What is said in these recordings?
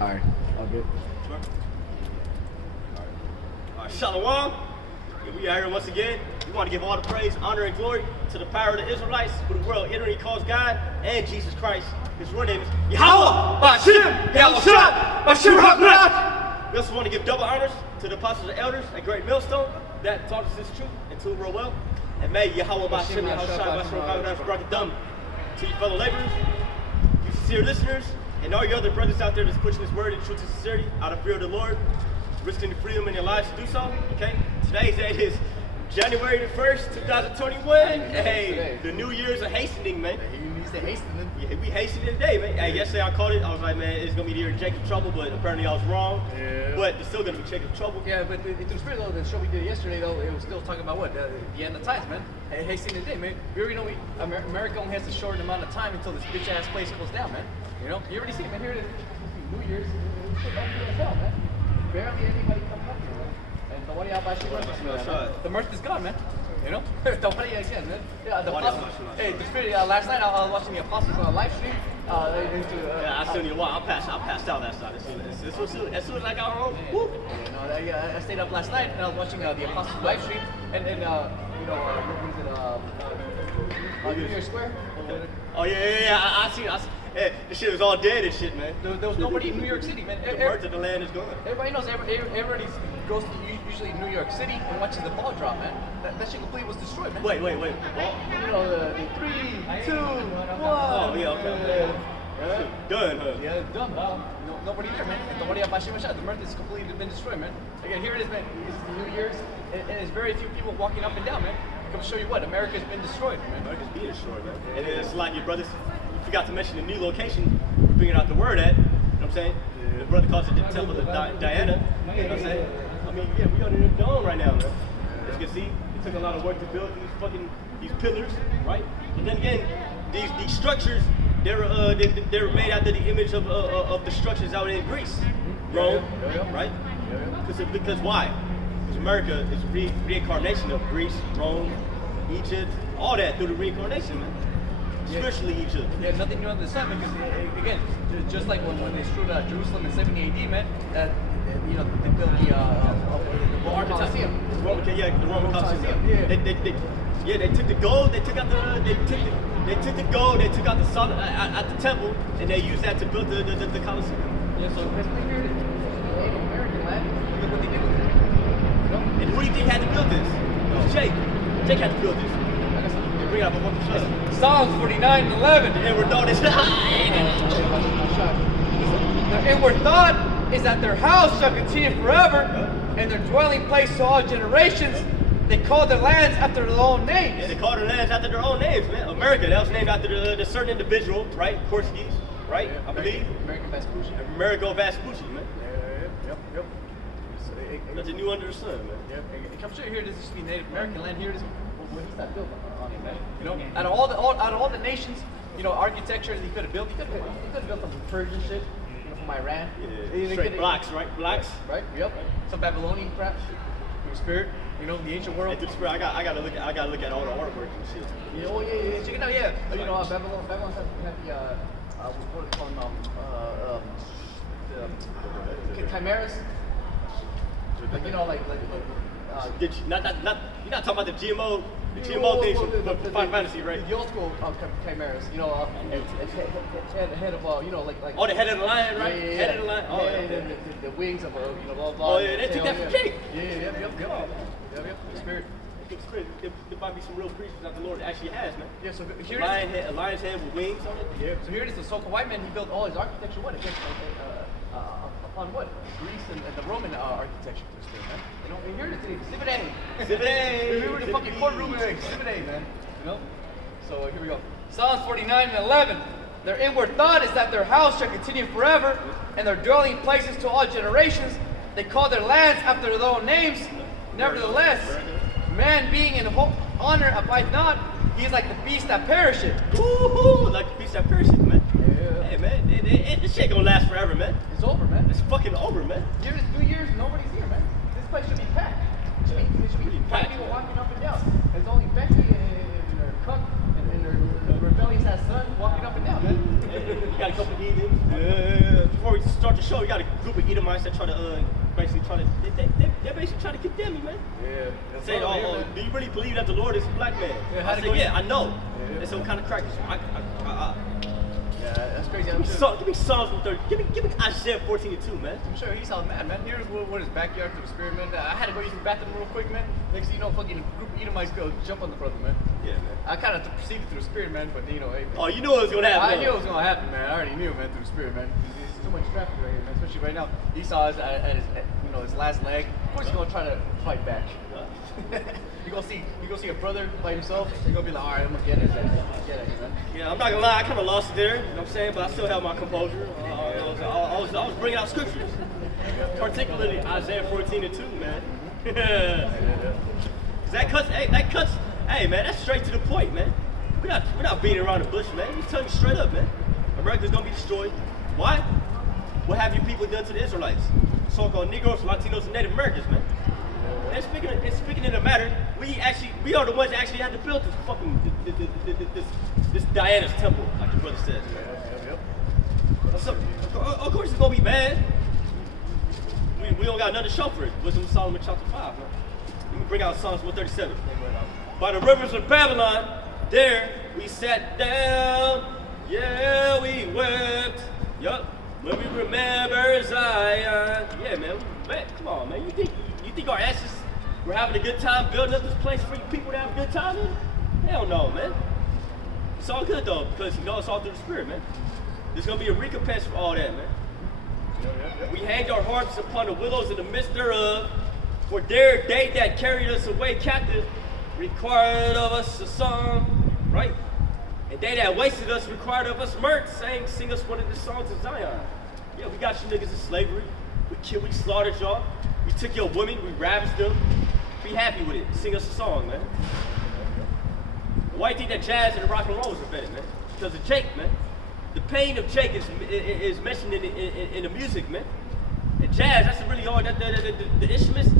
All right. All good. Sure. All right. Shalom. And we are here once again. We want to give all the praise, honor, and glory to the power of the Israelites, who the world entering calls God, and Jesus Christ. His real name is yahawah, bahasham, bahasham. We also want to give double honors to the apostles and elders at Great Millstone that taught us this truth and taught real well. And may yahawah, bahasham, bahasham, brought the dumb to you fellow laborers, you sincere listeners, and all your other brothers out there that's pushing this word in truth and sincerity out of fear of the Lord, risking the freedom in their lives to do so. Okay, today's date is January the 1st, 2021. Hey, the New Year's are hastening, man. He needs to hasten it. Yeah, we hastening today, man. Hey, yesterday I called it. I was like, man, it's gonna be the year of Jacob's trouble, but apparently I was wrong. Yeah. But it's still gonna be Jacob's trouble. Yeah, but through the spirit though, the show we did yesterday though, it was still talking about what? The end of times, man. Hey, hastening today, man. We already know America only has a short amount of time until this bitch ass place goes down, man. You know, you already see it, man. Here it is. New Year's, it's shit empty as hell, man. Barely anybody comes up here, man. And the the mirth is gone, man. You know, again, man. Yeah, the apostles. Hey, the spirit. Last night I was watching the apostles on a live stream. Yeah, I still need a while. I passed out that side. As soon as I got home, whoop. I stayed up last night and I was watching the apostles live stream, and New Year's Square. Oh yeah. I see. Hey, this shit was all dead and shit, man. There was nobody in New York City, man. The birth of the land is gone. Everybody knows. Everybody goes to usually New York City and watches the ball drop, man. That shit completely was destroyed, man. Wait. Ball? You know, the 3, 2, 1. Oh yeah, okay. Done, huh? Yeah, done. Nobody there, man. The mirth is completely been destroyed, man. Again, here it is, man. It's the New Year's, and there's very few people walking up and down, man. Come show you what America's been destroyed, man. America's being destroyed, man. And then it's like your brothers. Forgot to mention the new location we're bringing out the word at. You know what I'm saying? Yeah. The brother calls it the Temple of Diana. You know what I'm saying? I mean, yeah, we under the dome right now, man. As you can see, it took a lot of work to build these pillars, right? But then again, these structures, they were made after the image of the structures out in Greece, Rome, right? Because why? Because America is reincarnation of Greece, Rome, Egypt, all that through the reincarnation, man. Especially Egypt. Yeah, nothing new under the sun, because again, just like when they destroyed Jerusalem in 70 AD, man, that they built the Roman Colosseum. The Roman Colosseum. Yeah. They took the gold, they took out the gold, they took out the solid at the temple, and they used that to build the Colosseum. Yeah, so basically here it is. Native American land. Look what they did with it. You know? And who do you think had to build this? It was Jake. Jake had to build this. Bring it up a bunch of shots. Psalms 49:11. And we're throwing this. Their inward thought is that their house shall continue forever, and their dwelling place to all generations. They call their lands after their own names. Yeah, they call their lands after their own names, man. America, that was named after the certain individual, right? Portuguese, right? Yeah, I believe. American Vespucci. Amerigo Vespucci, man. Yep. Nothing new under the sun, man. Yep. Come show you here. This is the Native American land. Here it is. What he's not built on it, man. You know, out of all the nations, architecture that he could have built, he could have built some Persian shit, from Iran. Yeah, straight blocks, right? Blocks. Right. Yep. Some Babylonian crap. Your spirit. The ancient world. Hey, I gotta look at all the artwork and shit. Yeah. Check it out. Yeah. Babylon had the what do they call them? Chimeras. Like you're not talking about the GMO things from Final Fantasy, right? The old school chimeras, head of like. Oh, the head of the lion, right? Yeah. Head of the lion. Oh, yeah. The wings of blah blah. Oh yeah, they took that from Jake. Yep. Spirit. There might be some real creatures that the Lord actually has, man. Yeah, so here a lion's head with wings on it. Yeah. So here it is. The so-called white man. He built all his architecture. What? Upon what? Greece and the Roman architecture, man. And here it is. Exhibit A. Exhibit A. We were in the fucking courtroom. Exhibit A, man. So here we go. Psalms 49:11. Their inward thought is that their house shall continue forever, and their dwelling places to all generations. They call their lands after their own names. Nevertheless, man being in honor abide not. He is like the beast that perisheth. Ooh, like the beast that perisheth, man. Yeah. Hey, man, this shit gonna last forever, man. It's over, man. It's fucking over, man. Here is 2 years, nobody's here, man. This place should be packed. It should be packed. People walking up and down. It's only Becky and her cuck and her rebellious ass son walking up and down, man. You got a couple of heathens. Before we start start the show, you got a group of Edomites that try to basically try to condemn me, man. Yeah. Say, oh, do you really believe that the Lord is a black man? Yeah, I said, yeah, I know. Yeah. And so kind of crackers. Yeah, that's crazy. Give me Psalms 130. Give me Isaiah 14:2, man. I'm sure he's all mad, man. Here's what his backyard to the spirit, man. I had to go use the bathroom real quick, man. Next thing you know, fucking group of Edomites go jump on the brother, man. Yeah, man. I kind of proceeded through the spirit, man, but you know, hey, man. Oh, you knew it was gonna happen. I knew it was gonna happen, man. I already knew, man, through the spirit, man. There's too much traffic right here, man. Especially right now. Esau is at his last leg. Of course, he's gonna try to fight back. You gonna see a brother by himself. You're gonna be like, all right, I'm gonna get it, man. Yeah, I'm not gonna lie, I kind of lost it there. You know what I'm saying? But I still held my composure. I was bringing out scriptures, particularly Isaiah 14:2, man. That cuts. Hey, man, that's straight to the point, man. We're not beating around the bush, man. We telling you straight up, man. America's gonna be destroyed. Why? What have you people done to the Israelites? So-called Negroes, Latinos, and Native Americans, man. And speaking in the matter, we are the ones that actually had to build this fucking this Diana's temple, like your brother says. So, of course it's gonna be bad. We don't got nothing to show for it. Wisdom of Solomon chapter 5, man. Let me bring out Psalms 137. By the rivers of Babylon, there we sat down. Yeah, we wept. Yup. When we remember Zion. Yeah, man. Come on, man. You think our asses were having a good time building up this place for you people to have a good time in? Hell no, man. It's all good though, because you know it's all through the spirit, man. There's gonna be a recompense for all that, man. We hanged our harps upon the willows in the midst thereof, for there they that carried us away captive required of us a song, right? And they that wasted us required of us mirth, saying, sing us one of the songs of Zion. Yeah, we got you niggas in slavery. We slaughtered y'all. We took your women, we ravaged them. Be happy with it. Sing us a song, man. Why do you think that jazz and rock and roll was invented, man? Because of Jake, man. The pain of Jake is mentioned in the music, man. The jazz, that's really hard. The instruments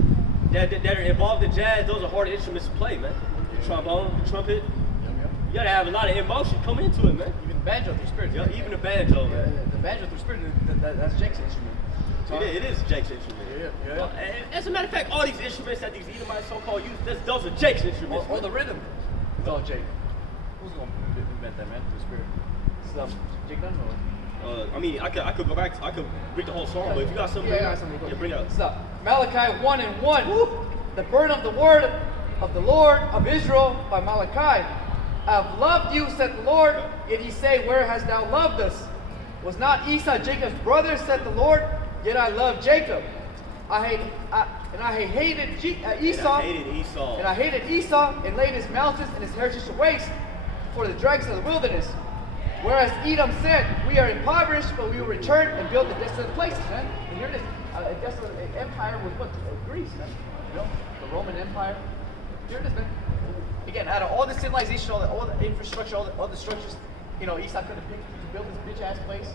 that are involved in jazz, those are hard instruments to play, man. The trombone, the trumpet. You gotta have a lot of emotion coming into it, man. Even the banjo through spirit. Yeah, even the banjo, man. The banjo through spirit, that's Jake's instrument. It is Jake's instrument. Yeah. As a matter of fact, all these instruments that these Edomites so-called use, those are Jake's instruments. Or the rhythm. It's all Jake. Who's gonna invent that, man? The spirit. Stuff. Jake done or? I mean, I could go back. I could read the whole song, but if you got something, bring it up. Stuff. Malachi 1:1. Woo! The burden of the word of the Lord of Israel by Malachi. I have loved you, said the Lord. Yet ye say, where hast thou loved us? Was not Esau Jacob's brother, said the Lord? Yet I love Jacob. I hated Esau. And I hated Esau and laid his mountains and his heritage to waste for the dregs of the wilderness. Whereas Edom said, we are impoverished, but we will return and build the desolate places, man. And here it is. A desolate empire was what? Greece, man. You know, the Roman Empire. Here it is, man. Again, out of all the civilization, all the infrastructure, all the structures, you know, Esau could have picked to build this bitch ass place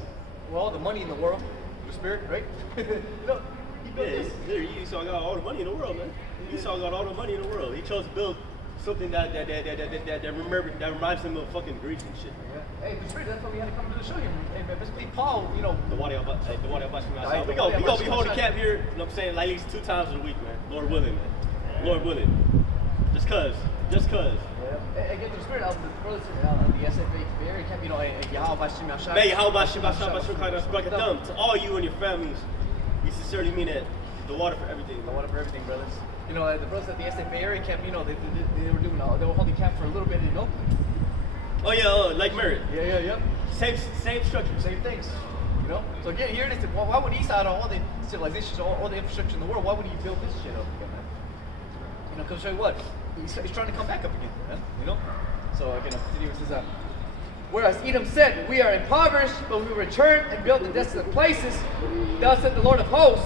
with all the money in the world, the spirit, right? You know, he built this. Esau got all the money in the world, man. Esau got all the money in the world. He chose to build something that reminds him of fucking Greece and shit. Yeah. Hey, the spirit, that's why we had to come to the show here. Hey, basically, Paul, you know, the water we gonna be holding camp here. You know what I'm saying? Like at least 2 times a week, man. Lord willing, man. Lord willing. Just cause. Yeah. And get the spirit out of the brothers of the SFA area camp, you know, yahawah. May yahawah to all you and your families. We sincerely mean it. The water for everything. The water for everything, brothers. You know, the brothers at the SFA area camp, you know, they were holding camp for a little bit in Oakland. Oh yeah, Lake Merritt. Yeah. Same structure. Same things. You know? So again, here it is. Why would Esau out of all the civilizations, all the infrastructure in the world, why would he build this shit up again, man? You know, because show you what? He's trying to come back up again, man. You know? So again, it says, whereas Edom said, we are impoverished, but we return and build the desolate places. Thus said the Lord of hosts,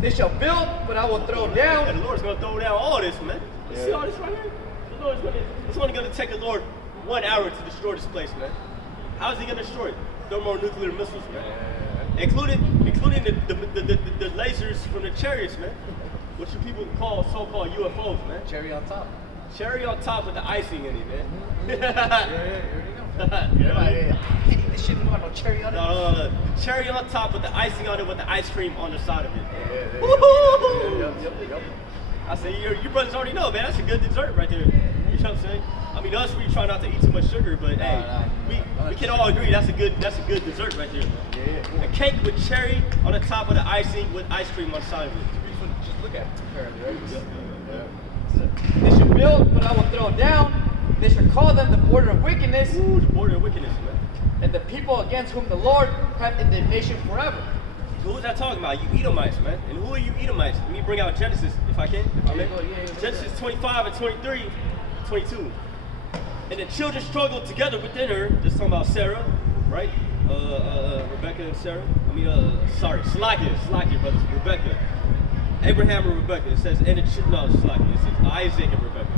they shall build, but I will throw down. And the Lord's going to throw down all this, man. You see all this right here? It's only going to take the Lord 1 hour to destroy this place, man. How is he going to destroy it? Thermonuclear missiles, man. Including the lasers from the chariots, man. What you people call so-called UFOs, man. Cherry on top. Cherry on top with the icing in it, man. Yeah, here you go. Everybody, I can't eat this shit. We don't have no cherry on it. No. The cherry on top with the icing on it with the ice cream on the side of it. Yeah. Woo-hoo! Yep. I say, your brothers already know, man. That's a good dessert right there. You know what I'm saying? I mean, us, we try not to eat too much sugar, but we can all agree that's a good dessert right there. Yeah. A cake with cherry on the top of the icing with ice cream on the side of it. Just look at it. Apparently, right? Yep. They should build, but I will throw down. They should call them the border of wickedness, Ooh, the border of wickedness, man. and the people against whom the Lord hath indignation forever. So who's that talking about? You Edomites, man. And who are you Edomites? Let me bring out Genesis, if I can. Genesis 25 and 23, 22. And the children struggled together within her. This is talking about Sarah, right? Rebecca and Sarah. Slakia, brothers. Rebecca. Abraham and Rebecca. It says, Slakia. It says Isaac and Rebecca.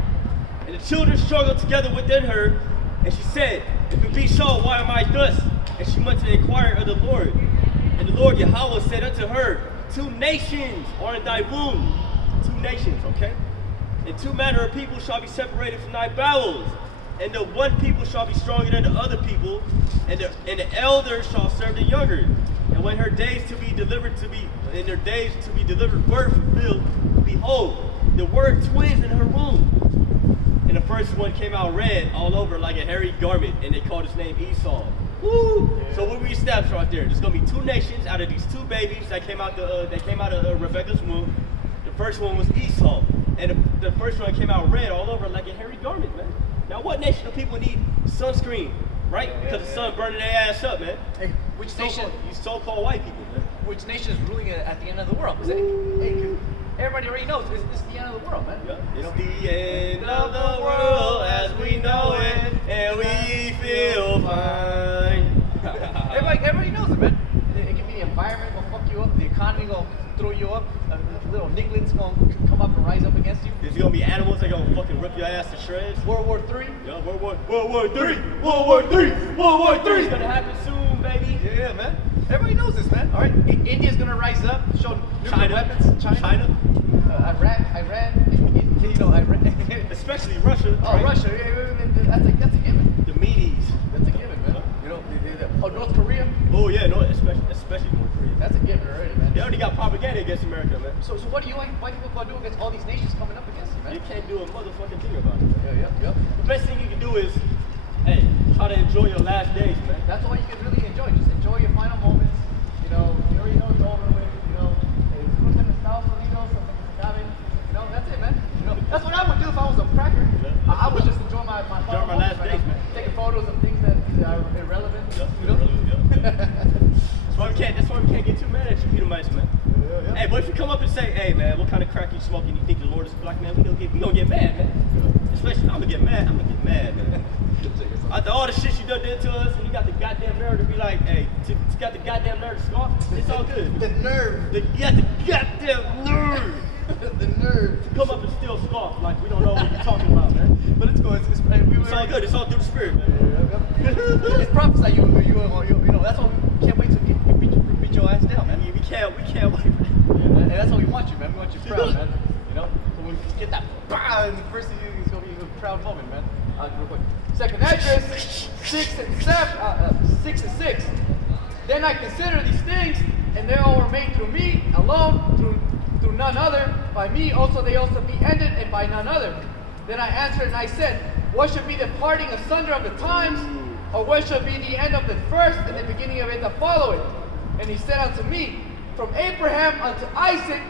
And the children struggled together within her. And she said, if it be so, why am I thus? And she went to inquire of the Lord. And the Lord Yahawah said unto her, 2 nations are in thy womb. 2 nations, okay? And 2 manner of people shall be separated from thy bowels. And the one people shall be stronger than the other people, and the elder shall serve the younger. And when her days to be delivered were fulfilled, behold, the word twins in her womb. And the first one came out red all over like a hairy garment, and they called his name Esau. Woo! Yeah. So what we established right there, there's gonna be 2 nations out of these 2 babies that came out of Rebecca's womb. The first one was Esau, and the first one came out red all over like a hairy garment, man. Now, what nation of people need sunscreen, right? Because the sun burning their ass up, man. Hey, which nation? These so-called white people, man. Which nation is ruling at the end of the world? Everybody already knows it's the end of the world, man. Yeah. It's the end of the world as we know it, and we feel fine. everybody knows it, man. It can be the environment gonna fuck you up, the economy gonna throw you up, little nigglets gonna come up and rise up against you. There's gonna be animals that gonna fucking rip your ass to shreds. World War III. Yeah, World War III is gonna happen soon, baby. Yeah, man. Everybody knows this, man. All right, India's gonna rise up, show nuclear weapons. China. Iran. Especially Russia. Oh, right? Russia. Yeah, that's a given. The Medes. That's a given, man. You know, North Korea. Oh yeah, no, especially North Korea. That's a given already, man. They already got propaganda against America, man. So what do you white people gonna do against all these nations coming up against you, man? You can't do a motherfucking thing about it, man. Yeah. The best thing you can do is, hey, try to enjoy your last days, man. That's all you can really enjoy. Just enjoy your final moments. You know, you already know it's over with. You know, disfruta el estado feliz, hasta que se acabe. You know, that's it, man. You know, that's what I would do if I was a cracker. Yeah. I would just enjoy my final my moments, last days, man. Taking photos of things that are irrelevant. Yeah, You know? That's why we can't get too mad at you Edomites, man. Yeah. Hey, but if you come up and say, hey man, what kind of crack you smoking? You think the Lord is black, man? We gonna get mad, man. Especially I'm gonna get mad, man. After all the shit you done did to us, and you got the goddamn nerve to be like, hey, you got the goddamn nerve to scoff. It's all good. The nerve. You got the goddamn nerve. The nerve. To come up and still scoff like we don't know what you're talking about, man. But it's cool. It's all good. It's all through the spirit, man. It's prophesy you know. That's why we can't wait to beat your ass down, man. We can't wait for that. And that's what we want you, man. We want you proud, man. You know. So when you get that, and the first thing it's gonna be a proud moment, man. Real quick. Second address, 6 and 6. Then I consider these things, and they all were made through me alone, through none other. By me also they also be ended, and by none other. Then I answered and I said, what should be the parting asunder of the times, or what shall be the end of the first and the beginning of it that followeth? And he said unto me, from Abraham unto Isaac,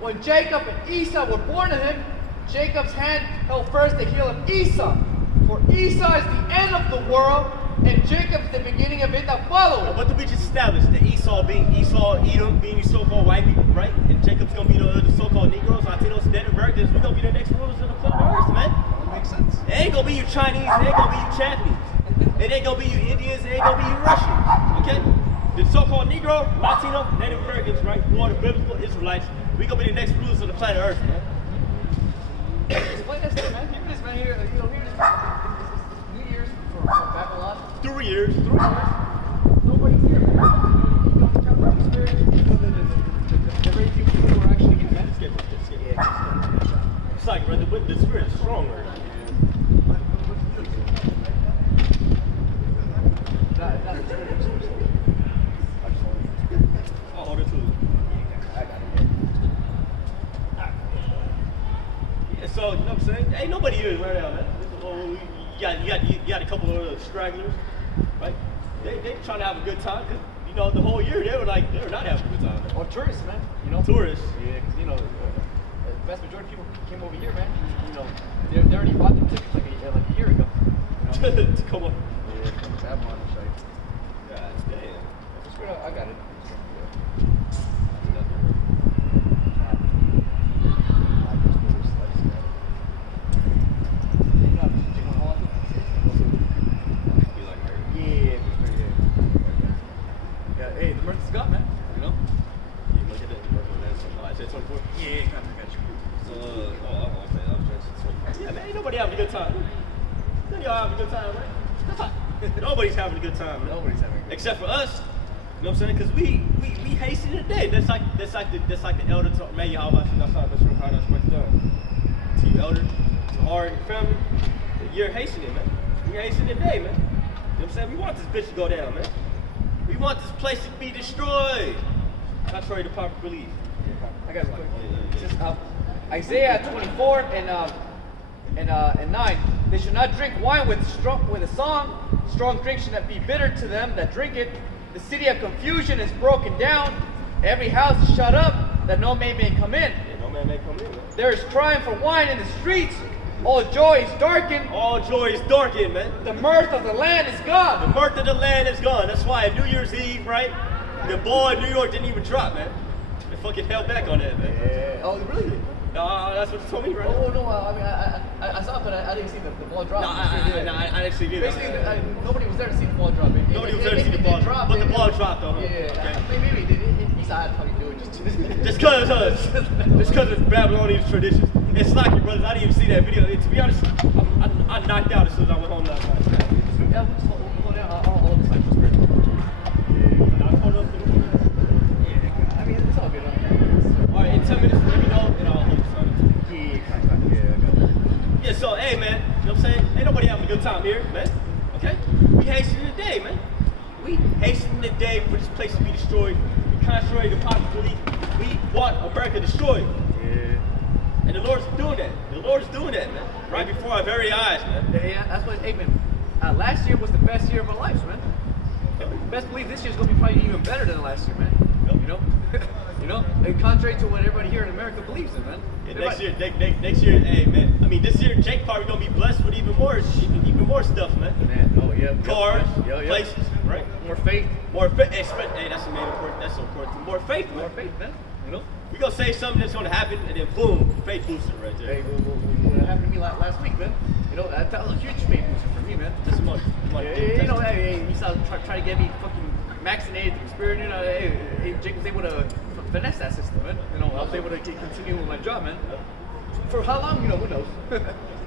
when Jacob and Esau were born to him, Jacob's hand held first the heel of Esau. For Esau is the end of the world, and Jacob's the beginning of it that followeth. What did we just establish? The Esau being Esau, Edom being these so-called white people, right? And Jacob's gonna be the so-called Negroes, Latinos, Native Americans. We're gonna be the next rulers of the planet Earth, man. That makes sense. It ain't gonna be you Chinese, it ain't gonna be you Japanese. It ain't gonna be you Indians, it ain't gonna be you Russians, okay? The so-called Negro, Latino, Native Americans, right? Who are the biblical Israelites. We gonna be the next rulers of the planet Earth, man. Explain this to man. Hear this, man. Here this New Year's for Babylon. 3 years. 3 years. Nobody's here, man. You don't count the spirit. The very few people who are actually getting mad. Let's get. It's like, the spirit is strong right now. know what I'm saying? Ain't nobody here right now, man. You got a couple of stragglers, right? They trying to have a good time, cause you know the whole year they were not having a good time. Or tourists, man. You know. Tourists. Yeah, because the vast majority of people came over here, man. You know, they already bought their tickets like a year ago. You know? Come on. Yeah, come to have them on the site. God damn. I got it. Hey, the merch is gone, man. You know? You look at that. I said 24. Yeah, I got you. Yeah, man, ain't nobody having a good time. None of y'all having a good time, right? Nobody's having a good time, man. Nobody's having a good time. Except for us. You know what I'm saying? Because we hasten the day. That's like the elder talk. Man, yahawah, that's how that's done. To you, elder, to our family, you're hastening, man. We're hastening the day, man. You know what I'm saying? We want this bitch to go down, man. We want this place to be destroyed. Contrary to popular belief. I got it. Just, Isaiah 24 and 9. They should not drink wine with a song. Strong drink should not be bitter to them that drink it. The city of confusion is broken down. Every house is shut up, that no man may come in. Yeah, no man may come in, man. There is crying for wine in the streets. All joy is darkened. All joy is darkened, man. The mirth of the land is The gone. mirth of the land is gone. That's why at New Year's Eve, right? The ball in New York didn't even drop, man. They fucking held back on that, man. Yeah. Oh, really? That's what you told me, right? Oh no! I mean, I saw it, but I didn't see the ball drop. No, I didn't see it either. Basically, nobody was there to see the ball drop. Nobody was there to see the ball drop, but the ball dropped, though. Huh? Yeah. Okay. Maybe he saw how to fucking do it. Just cause it's Babylonian traditions. It's like it, brothers. I didn't even see that video. To be honest, I knocked out as soon as I went home last night. Yeah, we'll just hold down all the time. Yeah, hold up to the Yeah, I mean, it's all good. All right, in 10 minutes, let me know, and I'll hold the sign. Yeah, so, hey, man, you know what I'm saying? Ain't nobody having a good time here, man. Okay? We hastening the day, man. We hastening the day for this place to be destroyed. Contrary to popular belief, we want America destroyed. Yeah. And the Lord's doing that. The Lord's doing that, man. Right before our very eyes, man. Yeah, that's what, hey, man. Last year was the best year of our lives, man. Best believe this year's gonna be probably even better than last year, man. Yep. You know? You know? And contrary to what everybody here in America believes in, man. Yeah, next year, hey, man. I mean, this year, Jake probably gonna be blessed with even more stuff, man. Oh, yeah. Cars, Yep. places, right? More faith. More faith. Hey, that's the main important. That's so important. More faith, man. More faith, man. You know? We gonna say something that's gonna happen, and then boom, faith booster right there. Hey, what happened to me last week, man? You know, that was a huge faith booster for me, man. This month. Yeah, you know, hey, he started try to get me fucking vaccinated, experience, you know, hey, Jake was able to finesse that system, man. You know, I was able to continue with my job, man. For how long, you know, who knows?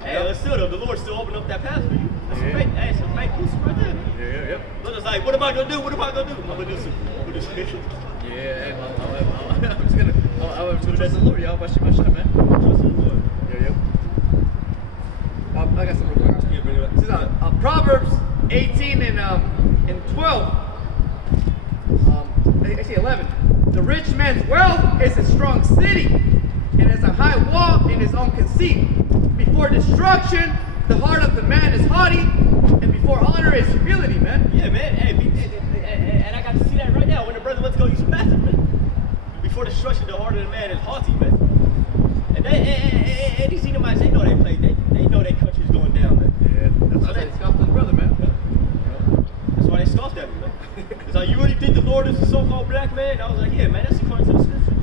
Hey, still though, the Lord still opened up that path for you. That's some faith. Hey, some faith booster right there. Yeah. But it's like, what am I gonna do? What am I gonna do? I'm gonna do some. Yeah, I'm just gonna trust the Lord, yahawashi, bahasham, man. Trust in the Lord. Yeah. I got some real quick. Yeah, bring it up. This is Proverbs 18 and 12. Actually 11. The rich man's wealth is a strong city, and is a high wall in his own conceit. Before destruction, the heart of the man is haughty, and before honor is humility, man. Yeah, man. Hey, and I got to see that right now when the brother went to go use the bathroom, man. Before destruction, the heart of the man is haughty, man. And these Edomites, they know they play. They know their country's going down, man. Yeah, that's why they scoffed at the brother, man. That's why they scoffed at me, man. It's like, you really think the Lord is a so-called black man? I was like, yeah, man, that's according to the scripture.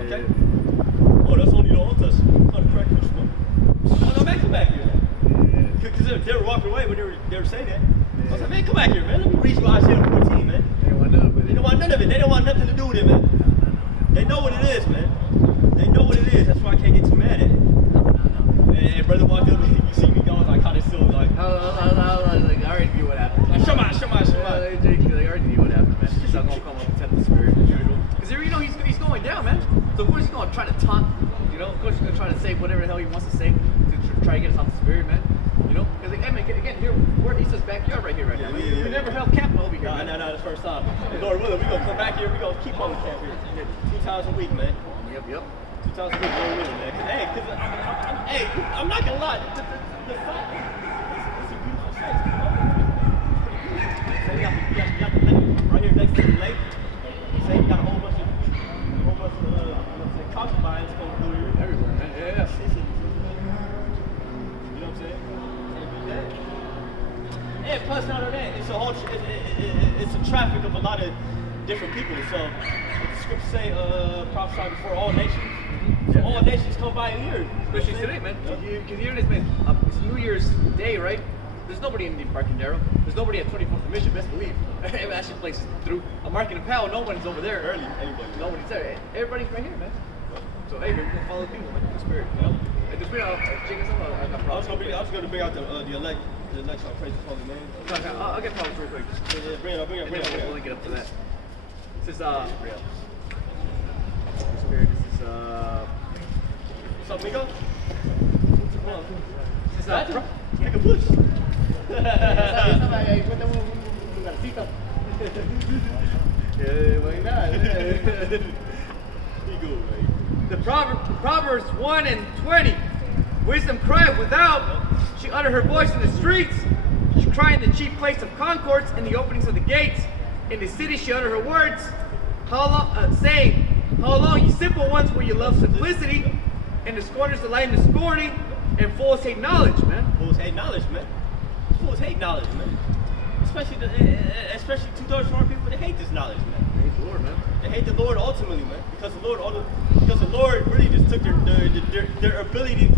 Okay? Yeah. Oh, that's only the Old Testament. How to correct this one. Oh, no, man, come back here, man. Because they were walking away when they were saying that. I was like, man, come back here, man. Let me read you Isaiah 14, man. They don't want none of it. They don't want none of it. They don't want nothing to do with it, man. They know what it is, man. They know what it is. That's why I can't get too mad at it. And brother walked up, you see me going like, how they still like. I already knew what happened. Like, Shema. They already knew what happened, man. He's not gonna come up and tempt the spirit as usual. Because you know he's going down, man. So of course he's gonna try to taunt. You know, of course he's gonna try to say whatever the hell he wants to say to try to get us off the spirit, man. You know, because again, here we're Esa's backyard right here, right now. We never held camp over here. No, the first time. And Lord willing, we're gonna come back here. We're gonna keep on the camp here 2 times a week, man. Yep. 2 times a week, no winning, man. Hey, I'm not gonna lie. The fact is, it's a beautiful sight. So you got the lake right here next to the lake. Say you got a whole bunch of concubines going through here. Everywhere, man. Yeah. You know what I'm saying? And plus, not only that, it's a traffic of a lot of different people. So, what the scriptures say, prophesy before all nations. So all nations come by here. Especially today, man. Because here it is, man. It's New Year's Day, right? There's nobody in the Embarcadero. There's nobody at 24th Mission, best believe. It actually plays through a market and Powell. No one's over there early. Nobody's there. Everybody's right here, man. So hey, we're gonna follow the people, like the spirit, you know. Like the spirit, check us out. I got problems. I was gonna bring out the election. I'll praise His holy name. I'll get problems real quick. Yeah, bring it up. We'll get up to that. This is the spirit. This is What's up, amigo? This is Take a push. The Proverbs 1:20. Wisdom cried without, she uttered her voice in the streets. She cried in the chief place of concourse, in the openings of the gates. In the city she uttered her words, saying, how long, you simple ones, will you love simplicity? And the scorners delight in the scorning, and fools hate knowledge, man. Fools hate knowledge, man. Fools hate knowledge, man. Especially 2/3 of our people, they hate this knowledge, man. They hate the Lord, man. They hate the Lord ultimately, man. Because the Lord really just took their ability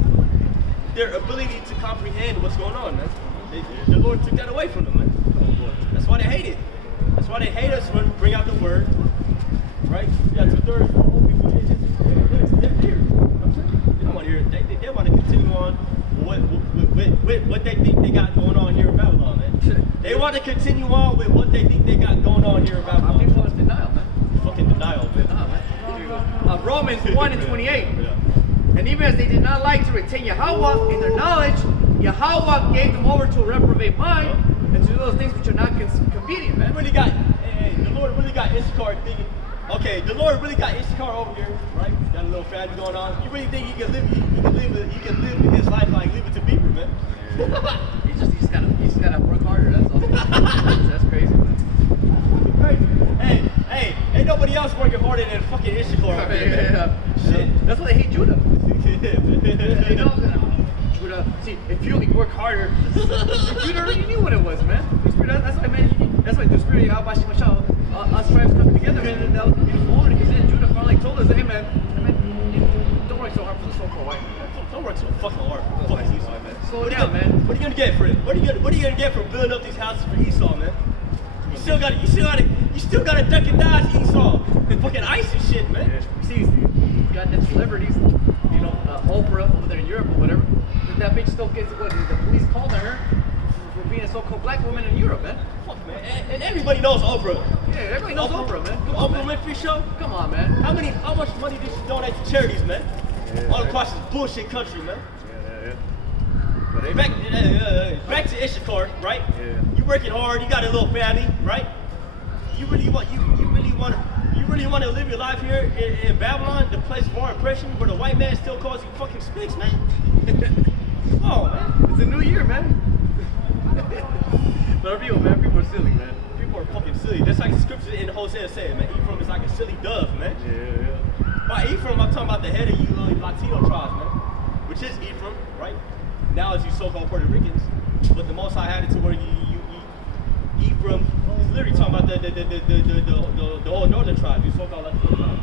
to comprehend what's going on, man. The Lord took that away from them, man. That's why they hate it. That's why they hate us when we bring out the word, right? Yeah, 2/3 of all people, they're here. They don't want to hear it. They want to continue on with what they think they got going on here in Babylon, man. They want to continue on with what they think they got going on here in Babylon. People are in denial, man. Fucking denial, man. Romans 1:28. And even as they did not like to retain Yahawah in their knowledge, Yahawah gave them over to a reprobate mind and to do those things which are not convenient, man. The Lord really got Issachar thinking. Okay, the Lord really got Issachar over here, right? Got a little family going on. You really think he can live his life like leave it to Beaver, man? He's just gotta work harder. That's all. That's crazy, man. Crazy. Hey, ain't nobody else working harder than fucking Issachar over here, man. Shit. That's why they hate Judah. You know, Judah. See, if you only work harder, Judah already knew what it was, man. That's why, man. That's why the spirit of yahawah, us tribes coming together, man. And that was a beautiful order because then Judah finally told us, hey, man, don't work so hard for the so-called white man. Don't work so fucking hard for fucking Esau, man. Slow down, man. What are you gonna get for it? What are you gonna get for building up these houses for Esau, man? You still gotta duck and dodge Esau. Fucking ice and shit, man. Yeah. You see, you got the celebrities, you know, Oprah over there in Europe or whatever. That bitch still gets what the police called on her for being a so-called black woman in Europe, man. Fuck, man. And everybody knows Oprah. Yeah, everybody knows Oprah, man. Come on, Oprah Winfrey Show. Come on, man. How much money did she donate to charities, man? All across this bullshit country, man. But Back to Issachar, right? Yeah. You working hard, you got a little family, right? You really want to live your life here in Babylon, the place of our oppression, where the white man still calls you fucking spicks, man? Come on, man. It's a new year, man. But people are silly, man. People are fucking silly. That's like the scripture in Hosea saying, man. Ephraim is like a silly dove, man. Yeah. By Ephraim, I'm talking about the head of you Latino tribes, man. Which is Ephraim, right? Now it's you so-called Puerto Ricans. But the Most High had it to where Ephraim is literally talking about the whole northern tribes, you so-called Latino tribes.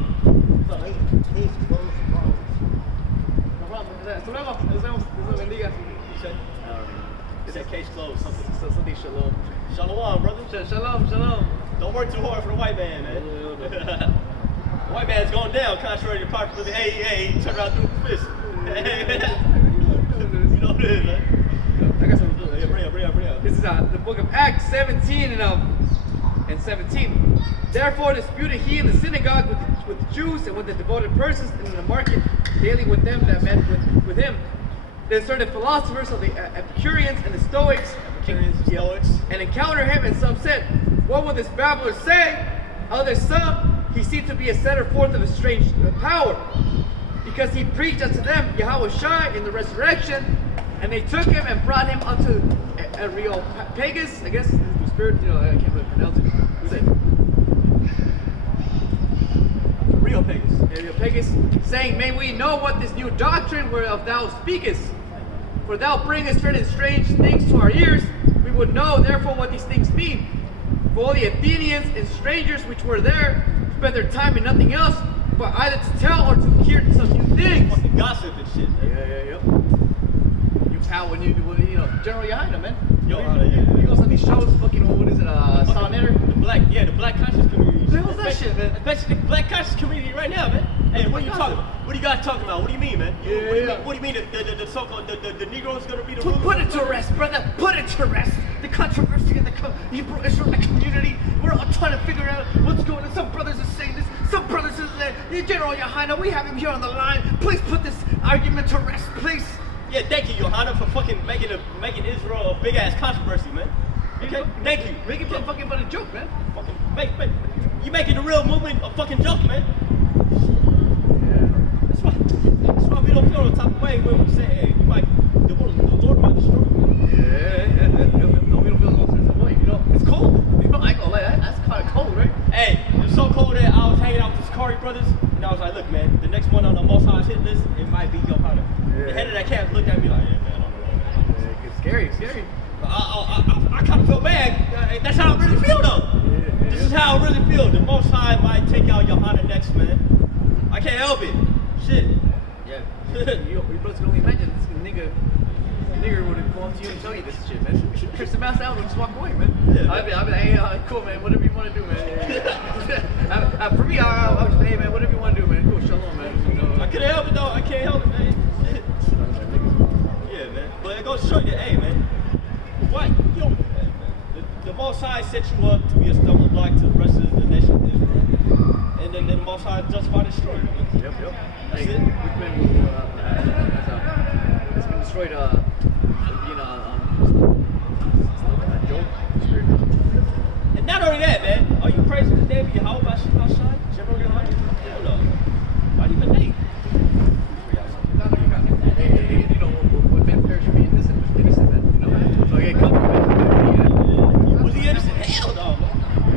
He said case closed, Something shalom. Shalom, brother. Shalom. Don't work too hard for the white man, man. The white man's going down, contrary to popular. Hey, turn around through the fist. You know what it is, man. I got something to do. Yeah, bring up. This is the book of Acts 17 and 17. Therefore disputed he in the synagogue with the Jews and with the devoted persons, and in the market daily with them that met with him. Then certain philosophers of the Epicureans and the Stoics, and encountered him, and some said, what will this babbler say? Others some, he seemed to be a setter forth of a strange power. because he preached unto them yahawashi in the resurrection, and they took him and brought him unto Areopagus, I guess, the spirit, I can't really pronounce it. Who's it? Areopagus, saying, may we know what this new doctrine whereof thou speakest, for thou bringest certain strange things to our ears. We would know therefore what these things mean. For all the Athenians and strangers which were there spent their time in nothing else, but either to tell or to hear some new things. Fucking gossip and shit, man. Yeah. You pal when you General Yahawah, man. Yo, you go to these shows, fucking, what is it, Sonator? The black conscious community. What the hell is that shit, man? Especially the black conscious community right now, man. Hey, what are you talking about? What are you guys talking about? What do you mean, man? What do you mean the so-called, the Negro is gonna be the ruler? Put it to rest, brother. Put it to rest. The controversy in the Hebrew Israelite community. We're all trying to figure out what's going on. Some brothers are saying this. Some brothers are saying, General Yahawah, we have him here on the line. Please put this argument to rest, please. Yeah, thank you, Yohana, for fucking making Israel a big ass controversy, man. Okay, thank you. Make it fucking but a joke, man. Fucking you making the real movement a fucking joke, man. Yeah. That's why we don't feel the type of way when we say, hey, the Lord might destroy you. Yeah. No, we don't feel no sense of way. It's cold. I ain't gonna lie, that's kind of cold, right? Hey, it's so cold that I was hanging out with these Curry brothers, and I was like, look, man, the next one on the Most High's hit list, it might be Yohana. Yeah. The head of that camp looked at me like, yeah, man, I don't know. Yeah, it's scary. I kind of feel bad. That's how I really feel, though. This is how I really feel. The Most High might take out Yohana next, man. I can't help it. Shit. Yeah. You brothers can only imagine this nigga would have gone to you and tell you this shit, man. Chris the mouse out and just walk away, man. Yeah, I'd be like, hey, cool, man. Whatever you want to do, man. For me, I was like, hey, man, whatever you want to do, man. Cool, shalom, man. I couldn't help it, though. I can't help it, man. Yeah, man. But it goes to show you that, hey, man. What? The Most High set you up to be a stumbling block to the rest of the nation of Israel. And then the Most High justified destroying you. Yep. That's it. It's been destroyed, And not only that, man. Are you praising the name of Yahawah outside? General Yahawah? Hell no. Why do you even hate? What man perish should be innocent, man. So yeah, come on, Was he innocent? Hell no, man.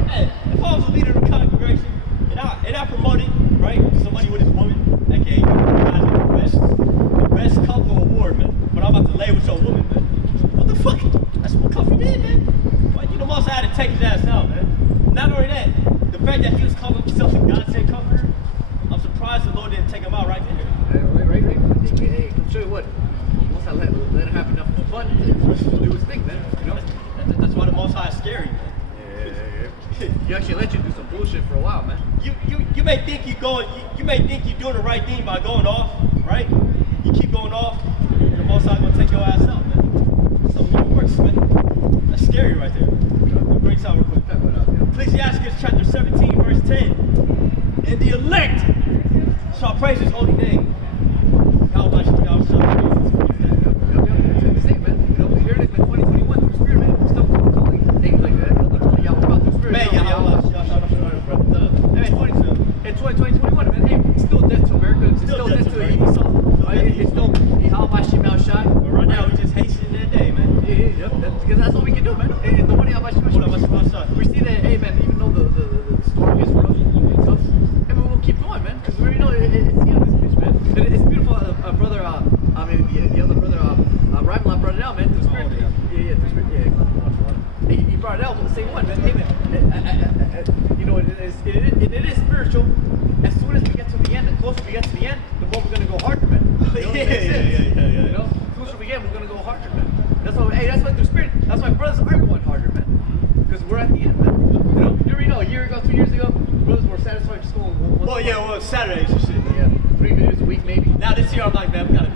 Hey, if I was a leader of the congregation and I promoted, right, somebody with his woman, aka the best couple award, man. But I'm about to lay with your woman, man. What the fuck? That's what Cuffy did, man. Why you the Most High had to take his ass out, man? Not only that, the fact that he was calling himself a God-sent comforter, I'm surprised the Lord didn't take him out right there. Right. Hey, I'll show you what. Most High let him have enough fun to do his thing, man. That's why the Most High is scary, man. Yeah. He actually let you do some bullshit for a while, man. You may think you may think you're doing the right thing by going off, right? You keep going off, the Most High gonna take your ass out, man. That's how it works, man. That's scary right there. Bring it out real quick. Ecclesiastes chapter 17, verse 10. And the elect shall praise his holy name. How much thou shalt praise his Same, man. Here it is, man. 2021 through Spirit, man. Still calling things like that. Yahawah through Spirit. Man, Yahawah. In 2021, man. Hey, it's still death to America. It's still death to Esau. It's still yahawah. But right now, we just hastening that day, man. Yeah. Because that's all we can do, man. And the one yahawah. We see that, hey, man, even though the storm is rough and tough, and we'll keep going, man. Because we already know it's the end of this bitch, man. And it's beautiful, brother, the other brother, Ryan brought it out, man. Through Spirit. Through Spirit. Yeah. He brought it out with the same one, man. Hey, man. It is spiritual. As soon as we get to the end, the closer we get to the end, the more we're gonna go harder, man. Yeah. You know, the closer we get, we're gonna go harder, man. That's why through Spirit. That's why brothers are going harder, man. Because we're at the end, man. You already know. A year ago, 2 years ago, brothers were satisfied just going. Well, Saturdays and shit. Yeah, 3 videos a week, maybe. Now this year, I'm like, man, we gotta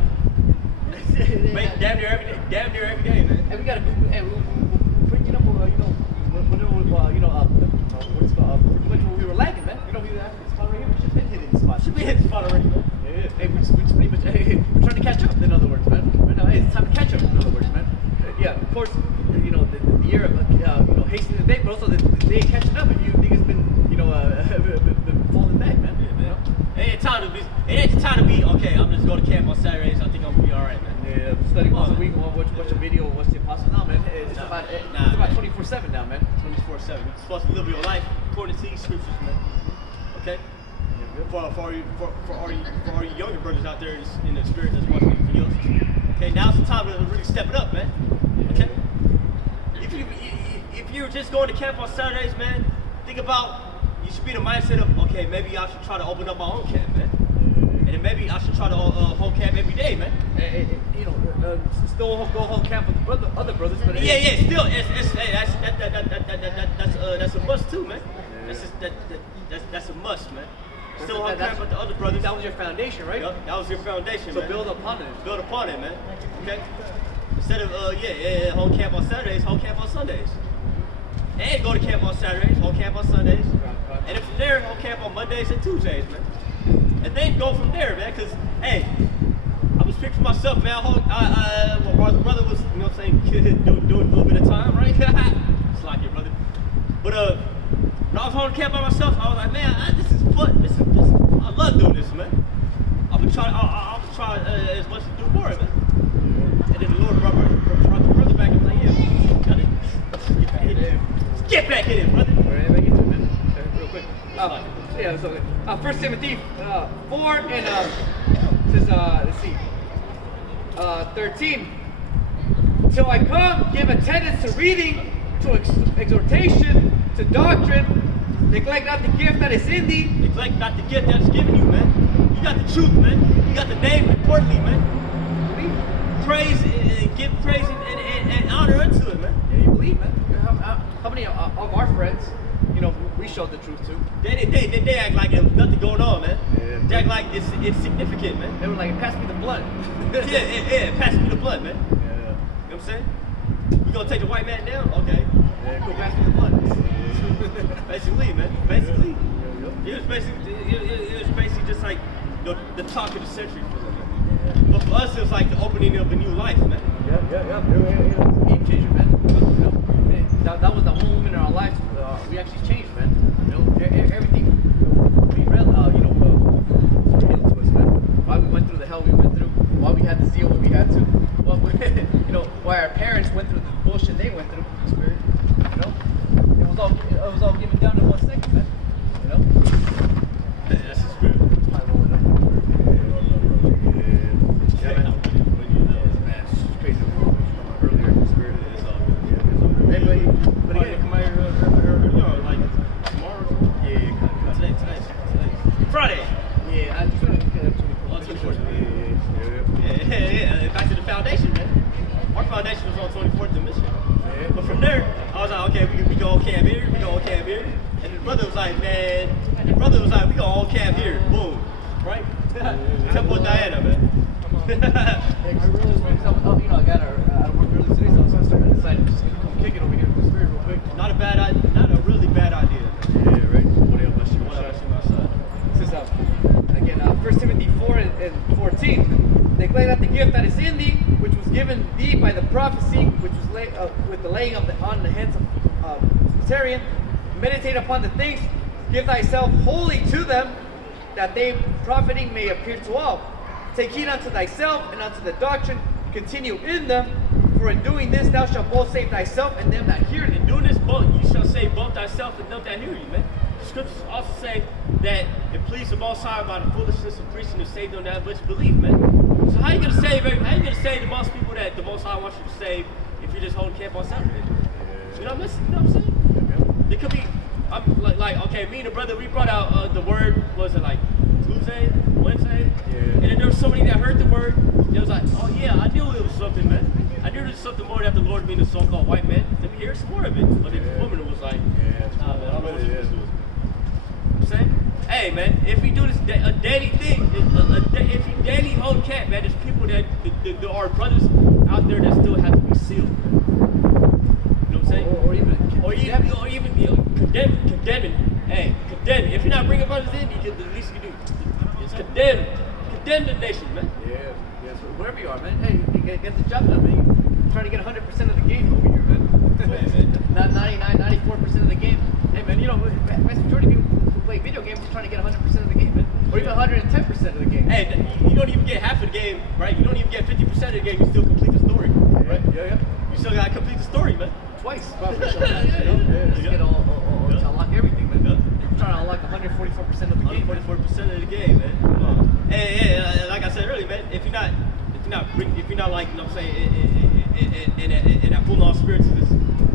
make damn near every day, man. And we gotta, and we're bringing up, whatever, what it's called, when we were lagging, man. We have this spot right here. We should been hitting this spot. Should be hitting spot already, man. Yeah. Hey, we just pretty much, we're trying to catch up. In other words, man. Right now, hey, it's time to catch up. In other words, man. Yeah, of course, the year of hastening the day, but also the day catching up. If you niggas been, been falling back, man. Yeah, man. It ain't the time to be. Okay, I'm just going to camp on Saturdays. I think I'm gonna be all right, man. Yeah, study once a week, watch a video, watch the apostle. No, man, it's about 24/7 now, man. 24/7. You're supposed to live your life according to these scriptures, man. Okay. For all you younger brothers out there in the spirit that's watching these videos. Okay, now's the time to really step it up, man. Okay. If you're just going to camp on Saturdays, man, think about. You should be in the mindset of, okay, maybe I should try to open up my own camp, man. And then maybe I should try to home camp every day, man. Still go home camp with the other brothers, but still, that's a must too, man. That's a must, man. Still home camp with the other brothers. That was your foundation, right? Yep, that was your foundation, so man. build upon it. Build upon it, man. Okay. Instead of home camp on Saturdays, home camp on Sundays. And go to camp on Saturdays, home camp on Sundays. And if you're there, home camp on Mondays and Tuesdays, man. And then go from there, man. Cause hey, I'm gonna speak for myself, man. My brother was, you know what I'm saying, doing a little bit of time, right? It's like your brother. But when I was home camp by myself, I was like, man, this is fun. This I love doing this, man. I'm gonna try as much to do more of it. And then the Lord brought the brother back and was like, yeah, got it. Get back in it, brother. Real quick. So 1 Timothy 4 and says, let's see, 13. Till I come, give attendance to reading, to exhortation, to doctrine. Neglect not the gift that is in thee. Neglect not the gift that's given you, man. You got the truth, man. You got the name, importantly, man. Praise and give praise and honor unto it, man. Yeah, you believe, man. How many of our friends, we showed the truth to? They act like there's nothing going on, man. Yeah. They act like it's insignificant, man. They were like, pass me the blood. yeah, pass me the blood, man. Yeah. You know what I'm saying? You gonna take the white man down? Okay. Yeah, go pass me the blood. Basically, man. Basically. It was basically just like the talk of the century for them, man. But for us, it was like the opening of a new life, man. Yeah. Game changer, man. That was the whole moment in our lives. We actually changed, man. Everything we read, was revealed to us, man. Why we went through the hell we went through, why we had to deal what we had to, why our parents went through the bullshit they went through. Spirit, it was all given down in 1 second, man. That's the spirit. Friday. Yeah, I just want to get up to Back to the foundation, man. Our foundation was on 24th and Mission. Yeah. But from there, I was like, okay, we go on camp here, we go on camp here. And the brother was like, we go on camp here. Boom. Right? Temple of Diana, man. I got out of work early today, so I decided to just come kick it over here with the spirit real quick. Not a really bad idea. Yeah, right. What else you says, again, 1 Timothy 4 and 14. Neglect not the gift that is in thee, which was given thee by the prophecy, which was with the laying on the hands of Presbyterian. Meditate upon the things, give thyself wholly to them, that they profiting may appear to all. Take heed unto thyself and unto the doctrine, continue in them, for in doing this thou shalt both save thyself and them that hear it. In doing this both, you shall save both thyself and them that hear you, man. The scriptures also say that it pleased the Most High by the foolishness of preaching to save them that which believe, man. So how you gonna save the most people that the Most High wants you to save if you're just holding camp on Saturday? You know what I'm saying? It could be okay, me and the brother, we brought out the word, was it like Tuesday, Wednesday? Yeah. And then there was somebody that heard the word, and it was like, oh yeah, I knew it was something, man. I knew there was something more that the Lord mean the so-called white man. Let me hear some more of it. But then the woman was like, nah, man, I don't know what you're doing. I'm saying, hey, man, if we do this a daily thing, if you daily hold camp, man, there's people that there are brothers out there that still have to be sealed. You know what I'm saying? Or even condemning. Hey, condemn. If you're not bringing brothers in, the least you can do is condemn the nation, man. Yeah, so wherever you are, man. Hey, get the job done, man. You're trying to get 100% of the game over here, man. Not 99, 94% of the game. Hey, man, vast majority of people who play video games are trying to get 100% of the game, man. or even 110% of the game. Hey, you don't even get half of the game, right? You don't even get 50% of the game. You still complete the story, right? Yeah. You still gotta complete the story, man. Twice, probably. Just get all to unlock everything, man. You're trying to unlock 144% of the game. 144% of the game, man. Hey, like I said earlier, man. If you're not like, you know what I'm saying, in that full on spirit to just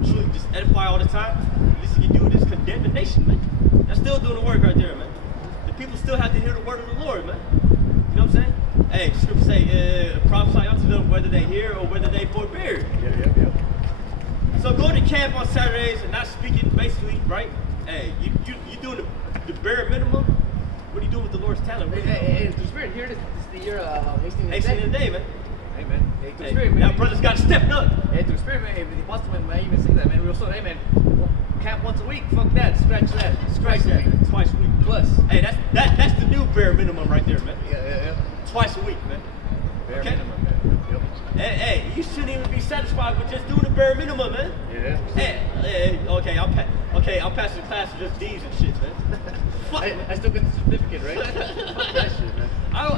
truly just edify all the time, at least you can do this condemnation, man. That's still doing the work right there, man. The people still have to hear the word of the Lord, man. You know what I'm saying? Hey, scripture say, prophesy unto them whether they hear or whether they forbear. Yeah. So going to camp on Saturdays and not speaking, basically, right? Hey, you doing the bare minimum. What are you doing with the Lord's talent? Hey, through spirit, here it is. This is the year Hasting in the day, man. Hey, man. Hey, through Hey, spirit, man. now brothers got to step up. Hey, through spirit, man. Hey, the apostle, man, I even say that, man. Real soon, hey, man. Camp once a week. Fuck that. Scratch that. Scratch that. Twice a week. Plus. Hey, that's the new bare minimum right there, man. Yeah. Twice a week, man. Bare Okay. minimum, man. Yep. Hey, you shouldn't even be satisfied with just doing the bare minimum, man. Yeah. Hey, okay, I'll pass the class with just D's and shit, man. Fuck. I still get the certificate, right? Fuck that shit, man.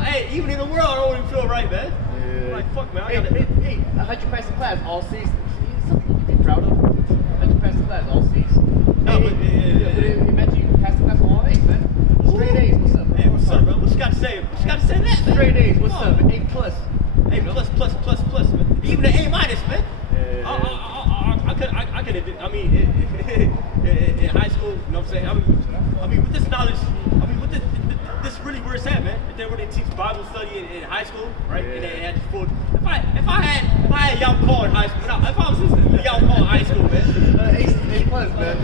Hey, even in the world, I don't even feel right, man. Yeah. Like, fuck, man. Hey, how'd you pass the class? All C's. Something you can be proud of. How'd you pass the class? All C's. No, but imagine you passed the class on all A's, man. Straight A's. What's up, bro? Hey, what's up, bro? What you got to say? What you got to say that, man? Straight A's. What's Come up? on. A plus. A plus, man. Even an A minus, man. I could have. I mean, in high school, you know what I'm saying? I mean, with this knowledge, with this really where it's at, man. If they were to teach Bible study in high school, right? And they had full. If I had yahawah in high school, if I was just yahawah in high school, man. A plus, man.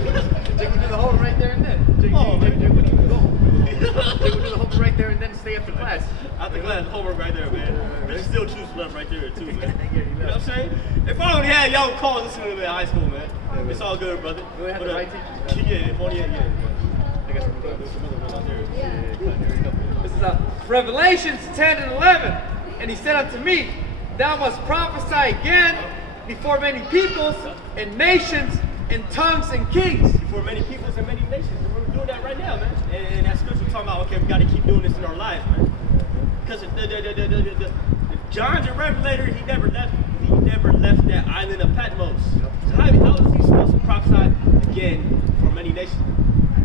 Jake would do the whole right there and then. Jake would even go. Jake would do the whole right there and then stay after class. After class, homework right there, man. Bitch still choose left right there too, man. You You know what I'm saying? If I only had yahawah listening to me in high school, man, it's all good, brother. We had the right teachers, man. Yeah, if only I guess we're there's some other one out there. This is Revelations 10 and 11. And he said unto me, thou must prophesy again before many peoples and nations and tongues and kings. Before many peoples and many nations. And we're doing that right now, man. And that scripture talking about, okay, we got to keep doing this in our lives, man. Because John the Revelator, he never left that island of Patmos. So how is he supposed to prophesy again for many nations?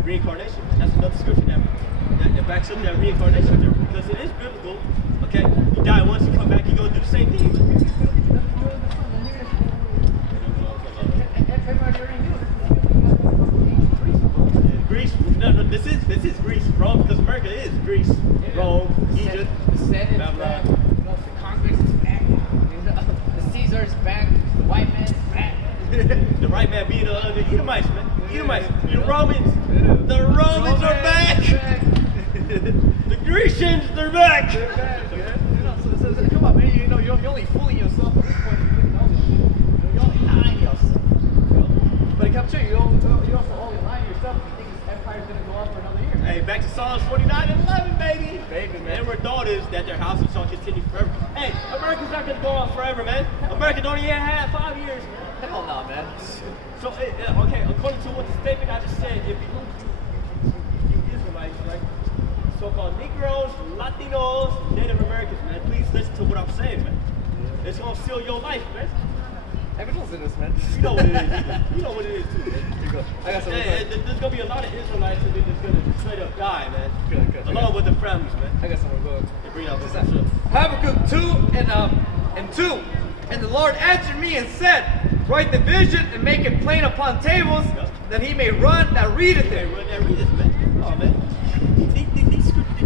Reincarnation. That's another scripture that backs up that reincarnation theory, because it is biblical. Okay, you die once, you come back, you're gonna do the same thing. Greece. No, this is Greece, Rome, because America is Greece, Rome, Egypt, The Senate is back. Babylon. You know, the Congress is back. The Caesar's back. The white man's back. The right man being the Edomites, man. Edomites. The Romans. The Romans are back. The Grecians, they're back. They're back, man. You know, so come on, man. You know, you're only fooling yourself at this point. You're only lying yourself. But it comes true. You're also only lying to yourself if you think this empire's going to go on for another year. Hey, back to Psalms 49 and 11, baby. Baby, man. And we're daughters that their houses shall continue forever. Hey, America's not going to go on forever, man. America don't even have 5 years, man. Hell no, man. So, okay, according to what the statement I just said, if you Israelites, right? So-called Negroes, Latinos, Native Americans, man, please listen to what I'm saying, man. It's gonna seal your life, man. Everyone's in this, man. You know what it is, either. You know what it is, too, man. Here you go. I got something. There's gonna be a lot of Israelites that are just gonna straight up die, man. Good. Along with their families, man. I got something going. They bring out What's this that? Habakkuk 2 and 2. And the Lord answered me and said, write the vision and make it plain upon tables, that he may run that readeth Hey, it. run that read this, man. Oh, man.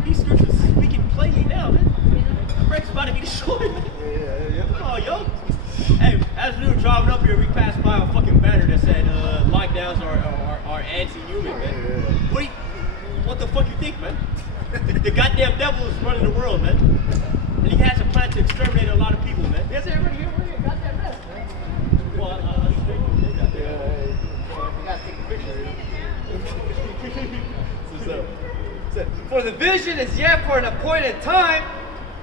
These scriptures speaking plainly now, man. America's about to be destroyed, man. Yeah. Come on, yo. Hey, as we were driving up here, we passed by a fucking banner that said lockdowns are anti-human, man. What the fuck you think, man? The goddamn devil is running the world, man. And he has a plan to exterminate a lot of people, man. Yes, everybody here, we're got that rest, man. Well, You gotta take a picture. For the vision is yet for an appointed time,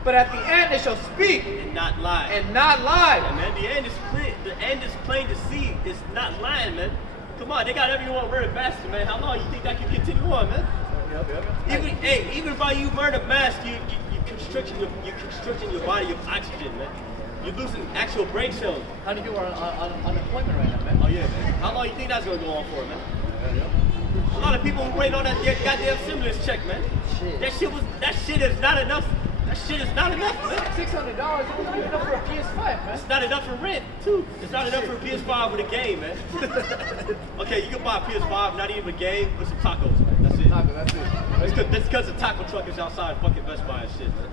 but at the end it shall speak and not lie. and not lie. Yeah, man, the end is plain to see. It's not lying, man. Come on, they got everyone wearing masks, man. How long you think that can continue on, man? Even by you wearing a mask, you constricting your body of oxygen, man. You're losing actual brain cells. How many people are on unemployment right now, man? Oh yeah, man. How long you think that's gonna go on for, man? A lot of people waiting on that goddamn stimulus check, man. That shit is not enough. That shit is not enough, man. $600 is not enough for a PS5, man. It's not enough for rent, too. It's not enough for a PS5 with a game, man. Okay, you can buy a PS5, not even a game, with some tacos, man. That's it. That's it. That's because the taco truck is outside fucking Best Buy and shit, man.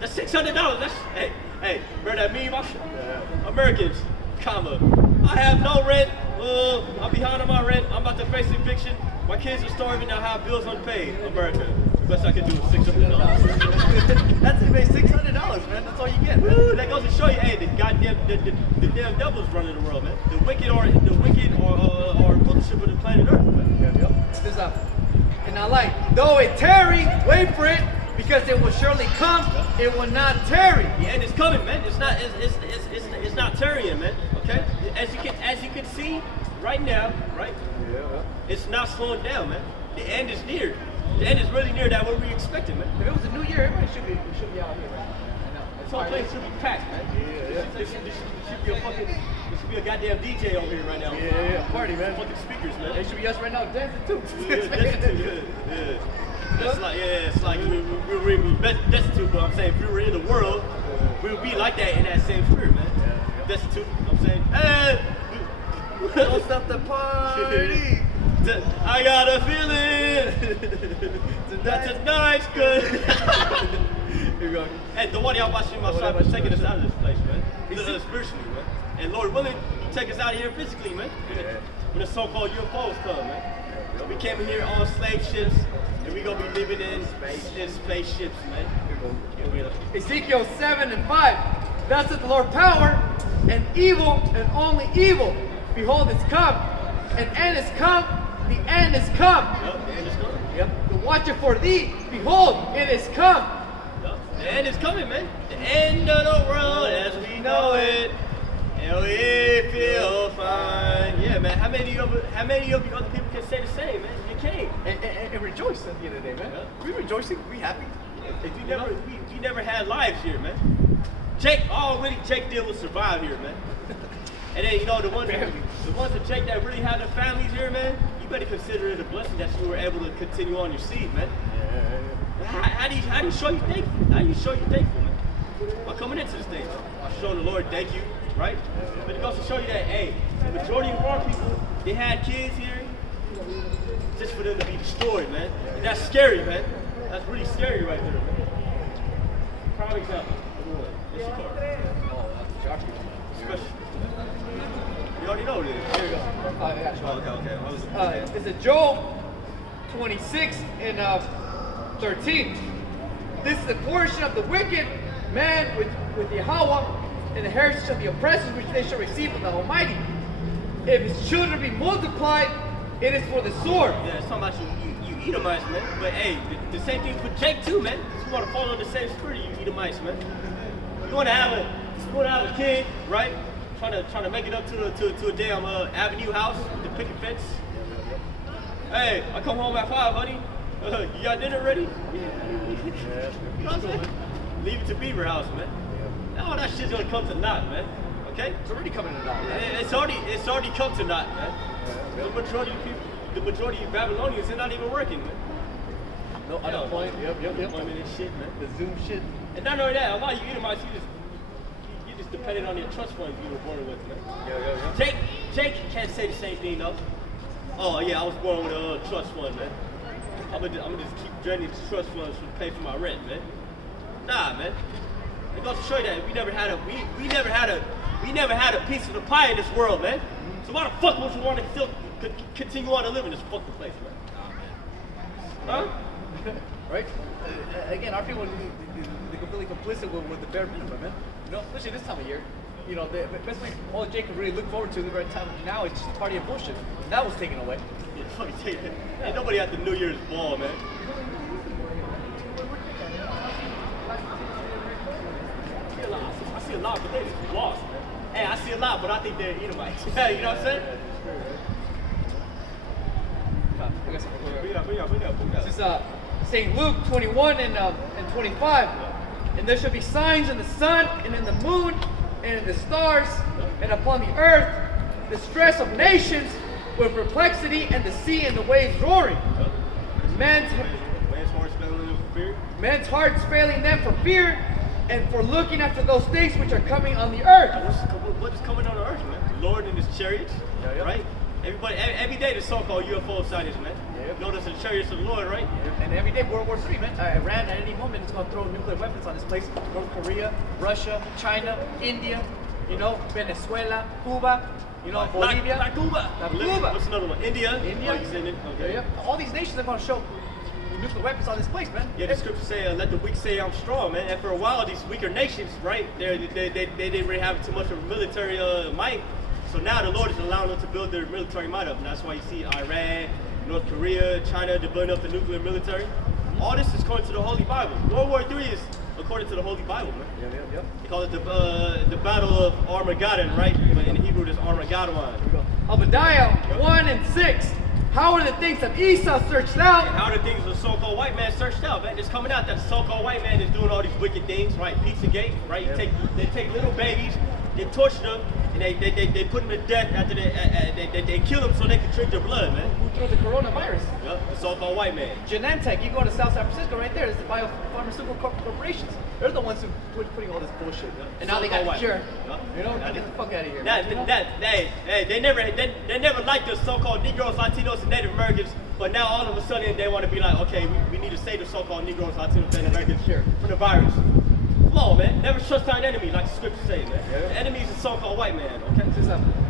That's $600. Hey, remember that meme? Americans, comma. I have no rent. I'm behind on my rent. I'm about to face eviction. My kids are starving. I have bills unpaid. America. The best I can do is $600. That's it, man. $600, man. That's all you get. Woo, that goes to show you, hey, the goddamn the damn devil's running the world, man. The wicked are rulership of the planet Earth, man. This up. And I like, though it tarry, wait for it, because it will surely come. It will not tarry. Yeah, and it's coming, man. It's not tarrying, man. Okay. As you can see right now, right? Yeah. It's not slowing down, man. The end is near. The end is really near. That what we expected, man. If it was a new year, everybody should be out here, man. I know. This whole place should be packed, man. Yeah. There should be a goddamn DJ over here right now. Yeah. Party, man. Fucking speakers, man. It should be us right now dancing too. Yeah. It's like we're destitute, but I'm saying if we were in the world, we would be like that in that same spirit, man. Destitute, I'm saying, hey, Don't stop the party. I got a feeling that tonight's good. Here we go. Hey, the one yahawah my is taking us out of this place, man. Spiritually, man. And Lord willing, you take us out of here physically, man. When the so-called UFOs come, man. We came here on slave ships, and we gonna be living in spaceships, man. Ezekiel 7:5. Thus saith the Lord, power and evil and only evil. Behold, it's come. An end is come. The end is come. Yep, the end is coming. Yep. The watcher for thee. Behold, it is come. Yep, the end is coming, man. The end of the world as we know it. And we feel fine. Yeah, man. How many of you other people can say the same, man? You can't. And rejoice at the end of the day, man. Yeah. We rejoicing. We happy. If we never had lives here, man. Jake did was survive here, man. And then the ones of Jake that really had their families here, man. You better consider it a blessing that you were able to continue on your seed, man. How do you show you thankful? How do you show you thankful, man? By coming into this thing, by showing the Lord thank you, right? But it goes to show you that, hey, the majority of our people, they had kids here just for them to be destroyed, man. And that's scary, man. That's really scary right there, man. Prime example. It's your car. Oh, that's Special. You already know this. Here we go. I got you. Okay. It's a Job 26 and 13. This is the portion of the wicked man with yahawah and the heritage of the oppressors which they shall receive from the Almighty. If his children be multiplied, it is for the sword. Yeah, it's talking about you Edomites, man. But hey, the same thing for Jake too, man. You want to follow the same spirit, you Edomites, man. You want to have a kid, right? Trying to make it up to a damn Avenue house with the picket fence. Hey, I come home at 5, honey. You got dinner ready? You know what I'm saying? Leave it to Beaver House, man. All that shit's gonna come to naught, man. Okay? It's already coming to naught. It's already come to naught, man. The majority of Babylonians, they're not even working, man. No unemployment. Yep. Unemployment and shit, man. The Zoom shit. And not only that, a lot of you Edomites, you just depended on your trust funds you were born with, man. Yeah. Jake can't say the same thing, though. Oh yeah, I was born with a trust fund, man. I'm gonna just keep draining these trust funds to pay for my rent, man. Nah, man. It goes to show you that we never had a piece of the pie in this world, man. So why the fuck would you want to still continue on to live in this fucking place, man? Huh? Right? Again, our people they're completely complicit with the bare minimum, man. Especially this time of year. Basically all Jake could really look forward to the right time now is just a party of bullshit. And that was taken away. Yeah, fucking take it. Ain't nobody at the New Year's ball, man. I see a lot, but they just lost, man. Hey, I see a lot, but I think they're Edomites. You know what I'm saying? I guess This is St. Luke 21 and 25. And there shall be signs in the sun and in the moon and in the stars and upon the earth, the stress of nations with perplexity and the sea and the waves roaring. Men's hearts failing them for fear and for looking after those things which are coming on the earth. What is coming on the earth, man? The Lord and his chariots, right? Every day the so-called UFO sightings, man. Notice the chariots of the Lord, right? And every day World War III, man. Iran at any moment is going to throw nuclear weapons on this place. North Korea, Russia, China, India, Venezuela, Cuba, Bolivia. Like Cuba. Cuba. What's another one? India. India. Oh, you said it? Okay. All these nations are going to show nuclear weapons on this place, man. Yeah, the scripture say, let the weak say I'm strong, man. And for a while, these weaker nations, right, they didn't really have too much of a military might. So now the Lord is allowing them to build their military might up. And that's why you see Iran, North Korea, China, they're building up the nuclear military. All this is according to the Holy Bible. World War III is according to the Holy Bible, man. Yep. They call it the Battle of Armageddon, right? But in Hebrew, it's Armageddon. Obadiah 1 and 6. How are the things of Esau searched out? And how the things of the so-called white man searched out, man. It's coming out that the so-called white man is doing all these wicked things, right? Pizzagate, right? They take little babies, they torture them, and they put them to death after they kill them so they can drink their blood, man. Who threw the coronavirus? Yep, the so-called white man. Genentech, you go to South San Francisco right there, it's the biopharmaceutical corporations. They're the ones who putting all this bullshit. And now they got the cure. Get the fuck out of here. They never liked the so-called Negroes, Latinos, and Native Americans, but now all of a sudden they want to be like, okay, we need to save the so-called Negroes, Latinos, and Native Americans from the virus. Come on, man. Never trust thine enemy, like the scripture says, man. The enemy is the so-called white man, okay?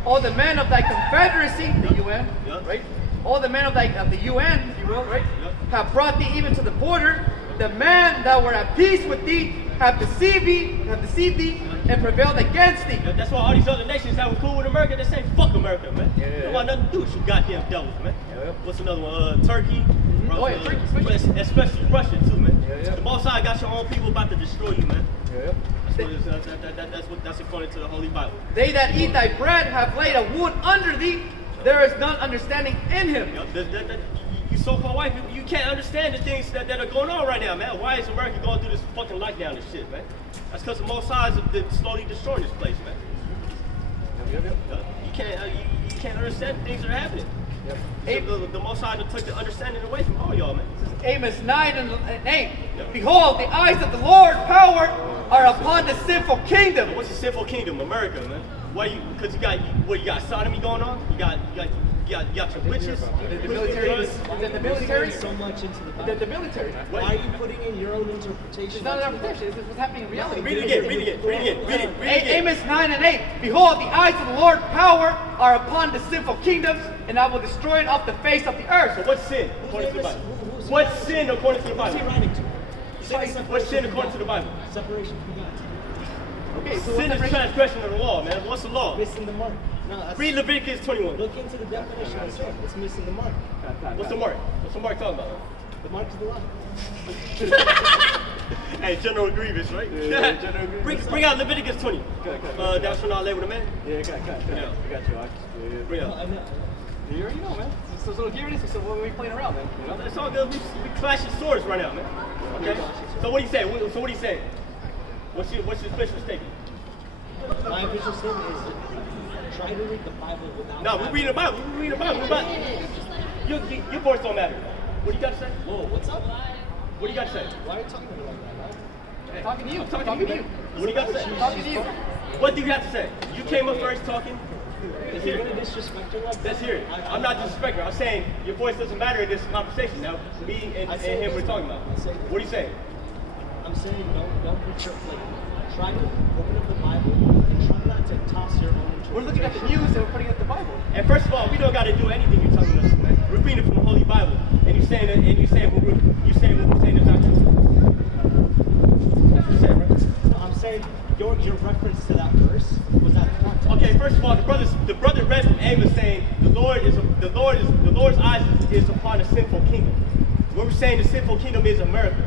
All the men of thy confederacy, the UN, right? All the men of the UN, if you will, right? Have brought thee even to the border. The men that were at peace with thee have deceived thee, and prevailed against thee. That's why all these other nations that were cool with America, they say fuck America, man. They don't want nothing to do with you goddamn devils, man. What's another one? Turkey. Turkey, especially Russia too, man. The Most High got your own people about to destroy you, man. That's according to the Holy Bible. They that eat thy bread have laid a wound under thee. There is none understanding in him. You so-called white people, you can't understand the things that are going on right now, man. Why is America going through this fucking lockdown and shit, man? That's because the Most High is slowly destroying this place, man. You can't understand the things that are happening. The Most High took the understanding away from all y'all, man. Amos 9 and 8. Behold, the eyes of the Lord power are upon the sinful kingdom. What's the sinful kingdom? America, man. Why because you got sodomy going on? You got your witches. The military. So much into the Bible. The military. Why are you putting in your own interpretation? It's not an interpretation. It's what's happening in reality. Read it again. Amos 9 and 8. Behold, the eyes of the Lord power are upon the sinful kingdoms, and I will destroy it off the face of the earth. So what's sin according to the Bible? What's sin according to the Bible? Who's he writing to? What's sin according to the Bible? Separation from God. Okay, so Sin is transgression of the law, man. What's the law? Missing the mark. No, Read Leviticus 21. Look into the definition of sin. It's missing the mark. What's the mark? What's the mark talking about? The mark is the law. Hey, General Grievous, right? General Grievous. Bring out Leviticus 20. Thou shalt not lay with a man. Yeah, got you. Bring out. I know. You already know, man. So here it is. So what are we playing around, man? You know? It's all good. We clashing swords right now, man. Okay. So what do you say? So what do you say? What's your official statement? My official statement is try to read the Bible without. No, we're reading the Bible. We're reading the Bible. Your voice don't matter. What do you got to say? Whoa, what's up? What do you got to say? Why are you talking to me like that, man? Talking to you. I'm talking to you. What do you got to say? Talking to you. What do you have to say? You came up first talking. If you're gonna disrespect her like that, Let's hear it. I'm not disrespecting. I'm saying your voice doesn't matter in this conversation. Now, me and him we're talking about. What are you saying? I'm saying don't put your try to open up the Bible and try not to toss your own interpretation. We're looking at the news and we're putting up the Bible. And first of all, we don't got to do anything you're telling us, man. We're reading from the Holy Bible, and you saying what we're saying is not true. That's what you're saying, right? No, I'm saying your reference to that verse was out of context. Okay, first of all, the brother read from Amos saying the Lord's eyes is upon the sinful kingdom. What we're saying the sinful kingdom is America.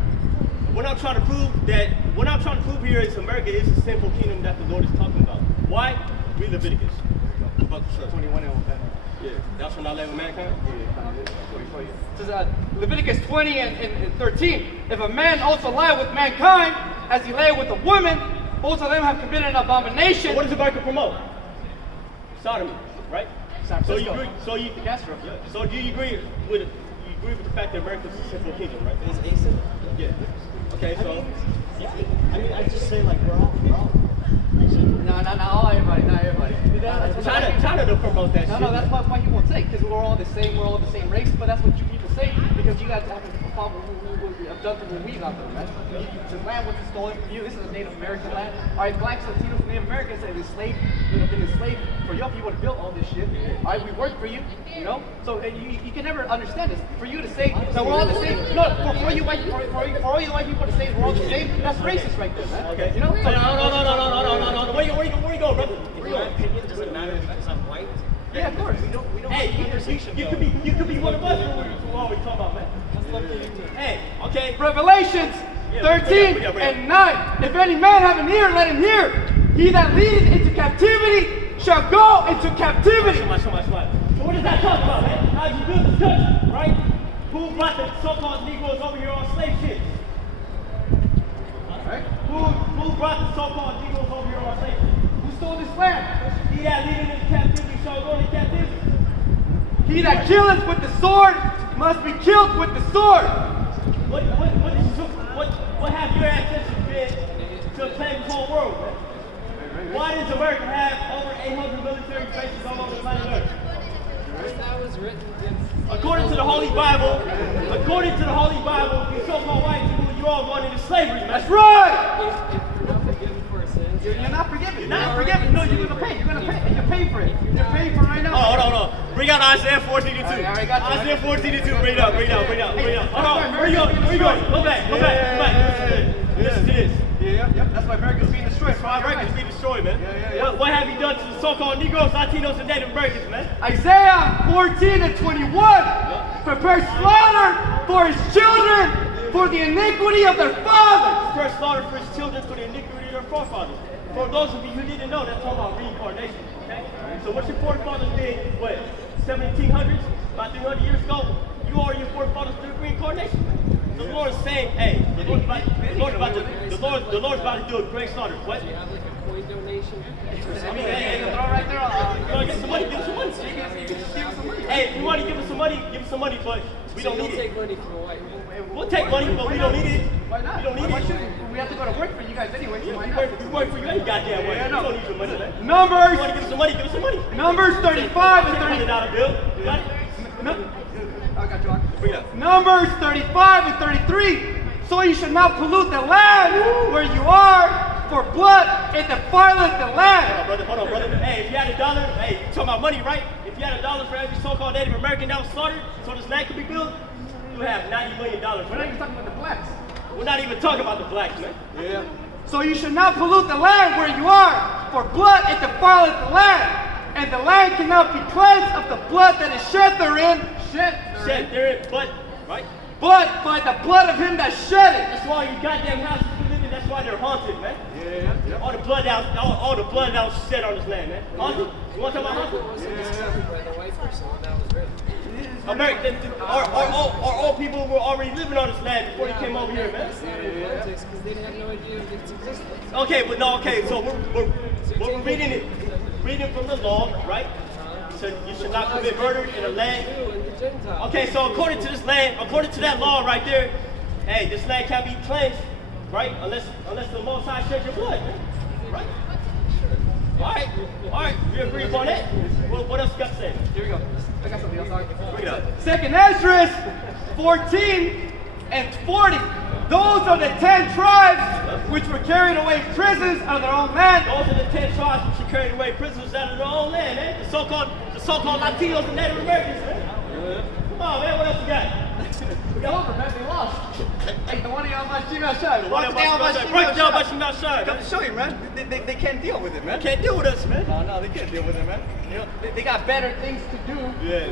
What I'm trying to prove here is America is the sinful kingdom that the Lord is talking about. Why? Read Leviticus. 21 and Yeah. Thou shalt not lay with mankind. It says, Leviticus 20 and 13. If a man also lie with mankind, as he lay with a woman, both of them have committed an abomination. What does America promote? Sodomy, right? San So you Francisco. agree? So you Castro. Yeah. So do you agree with the fact that America is a sinful kingdom, right? Is Asa? Yeah. Okay, so I mean, I just say like we're all. No, not everybody. China don't promote that shit. No, that's why he won't say, because we're all the same race, but that's what you people say, because you guys haven't found what we have done to what we've done to them, man. The land was stolen from you, this is a Native American land. Alright, blacks, Latinos, Native Americans have been enslaved for your people to build all this shit. Alright, we work for you, you know? So you can never understand this. For you to say that we're all the same, no, for all you white people to say we're all the same, that's racist right there, man. Okay. You know? No. Where you go, brother? In my opinion, does it matter because I'm white? Yeah, of course. We don't Hey, have a conversation. you could be one of us. Who are we talking about, man? Hey, okay. Revelations 13 and 9. If any man have an ear, let him hear. He that leadeth into captivity shall go into captivity. So what does that talk about, man? How did you build this country, right? Who brought the so-called Negroes over here on slave ships? Right? Who brought the so-called Negroes over here on slave ships? Who stole this land? He that leadeth into captivity shall go into captivity. He that killeth with the sword must be killed with the sword. What have your ancestors been to claim the whole world, man? Why does America have over 800 military bases all over the planet Earth? That was written According to the Holy Bible, you so-called white people, you all going into slavery, man. That's right. if you're not forgiven for sins. You're not forgiven. You're not forgiven. No, you're gonna pay. You're paying for it. You're paying for it right now. Oh, hold on. Bring out Isaiah 14:2. I got you. Isaiah 14:2. Bring it up. Hold on. Where you going? Go back. Listen to this. Yeah. That's why America's being destroyed. Why America's being destroyed, man? Yeah. What have you done to the so-called Negroes, Latinos, and Native Americans, man? Isaiah 14 and 21. Prepare slaughter for his children for the iniquity of their fathers. First slaughter for his children for the iniquity of their forefathers. For those of you who didn't know, that's talking about reincarnation. Okay? So what your forefathers did, 1700s, about 300 years ago, you are your forefathers through reincarnation. So the Lord is saying, hey, the Lord's about to do a great slaughter. What? Do you have like a coin donation? I mean, hey, Throw right there. you want to get some money? Give us some money. Give us some money. Hey, if you want to give us some money, but we don't You'll need take it. money from a white man. We'll take money, but we don't need it. Why not? We don't need Why it. shouldn't we? We have to go to work for you guys anyway. So why We not? work for you any goddamn way. Yeah, I We know. don't need your money, man. You Numbers want to give us some money? Give us some money. Numbers 35 and Take 30. $100 bill. You got it? No, I got you. Bring it up. Numbers 35 and 33. So you should not pollute the land where you are, for blood it defileth the land. Hold on, brother. Hey, if you had $1, hey, you talking about money, right? If you had $1 for every so-called Native American that was slaughtered, so this land could be built, you have $90 million. We're not even talking about the blacks. We're not even talking about the blacks, man. Yeah. So you should not pollute the land where you are, for blood it defileth the land, and the land cannot be cleansed of the blood that is shed therein. Shed therein, but, right? But by the blood of him that shed it. That's why your goddamn houses you live in, that's why they're haunted, man. Yeah. All the blood that was shed on this land, man. Haunted? You want to talk about haunted? It wasn't discovered by the white person when that was written. American, all people were already living on this land before they came over here, man. That's not in context because they had no idea of its existence. Okay, so we're reading from the law, right? So you should not commit murder in a land. And the Gentiles. Okay, so according to this land, according to that law right there, hey, this land can't be cleansed, right? Unless the Most High shed your blood, man. Right? All right, we agree upon that. What else you got to say? Here we go. I got something else. Bring it up. Second Ezra 14 and 40. Those are the 10 tribes which were carried away prisoners out of their own land. Those are the 10 tribes which are carried away prisoners out of their own land, man. The so-called Latinos and Native Americans, man. Come on, man, what else you got? We got over, man. They lost. Hey, the one of y'all my Shima Shai. Break it down by Shima Shai. Come to show you, man. They can't deal with it, man. Can't deal with us, man. No, they can't deal with it, man. You know, they got better things to do. Yeah,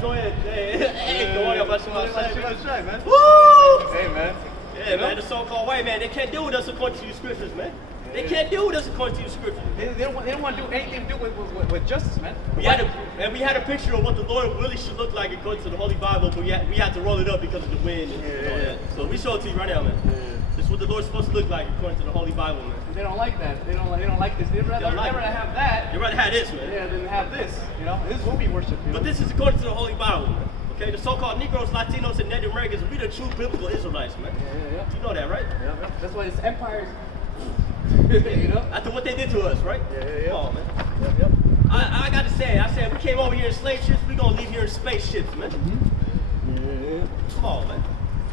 go ahead. Hey, don't worry about Shima Shai, man. Woo! Hey, man. Yeah, man, the so-called white man, they can't deal with us according to your scriptures, man. They can't deal with us according to the scripture. They don't want to do anything to do with justice, man. We had a picture of what the Lord really should look like according to the Holy Bible, but we had to roll it up because of the wind and all that. So we show it to you right now, man. This is what the Lord's supposed to look like according to the Holy Bible, man. They don't like that. They don't like this. They'd rather have that. You'd rather have this, man. Yeah, than have this. You know, this is what we worship. But this is according to the Holy Bible, man. Okay, the so-called Negroes, Latinos, and Native Americans, we the true biblical Israelites, man. Yeah. You know that, right? Yeah. That's why this empire is. You know. After what they did to us, right? Yeah. Come on, man. Yep. I got to say, we came over here in slave ships, we gonna leave here in spaceships, man. Come on, man.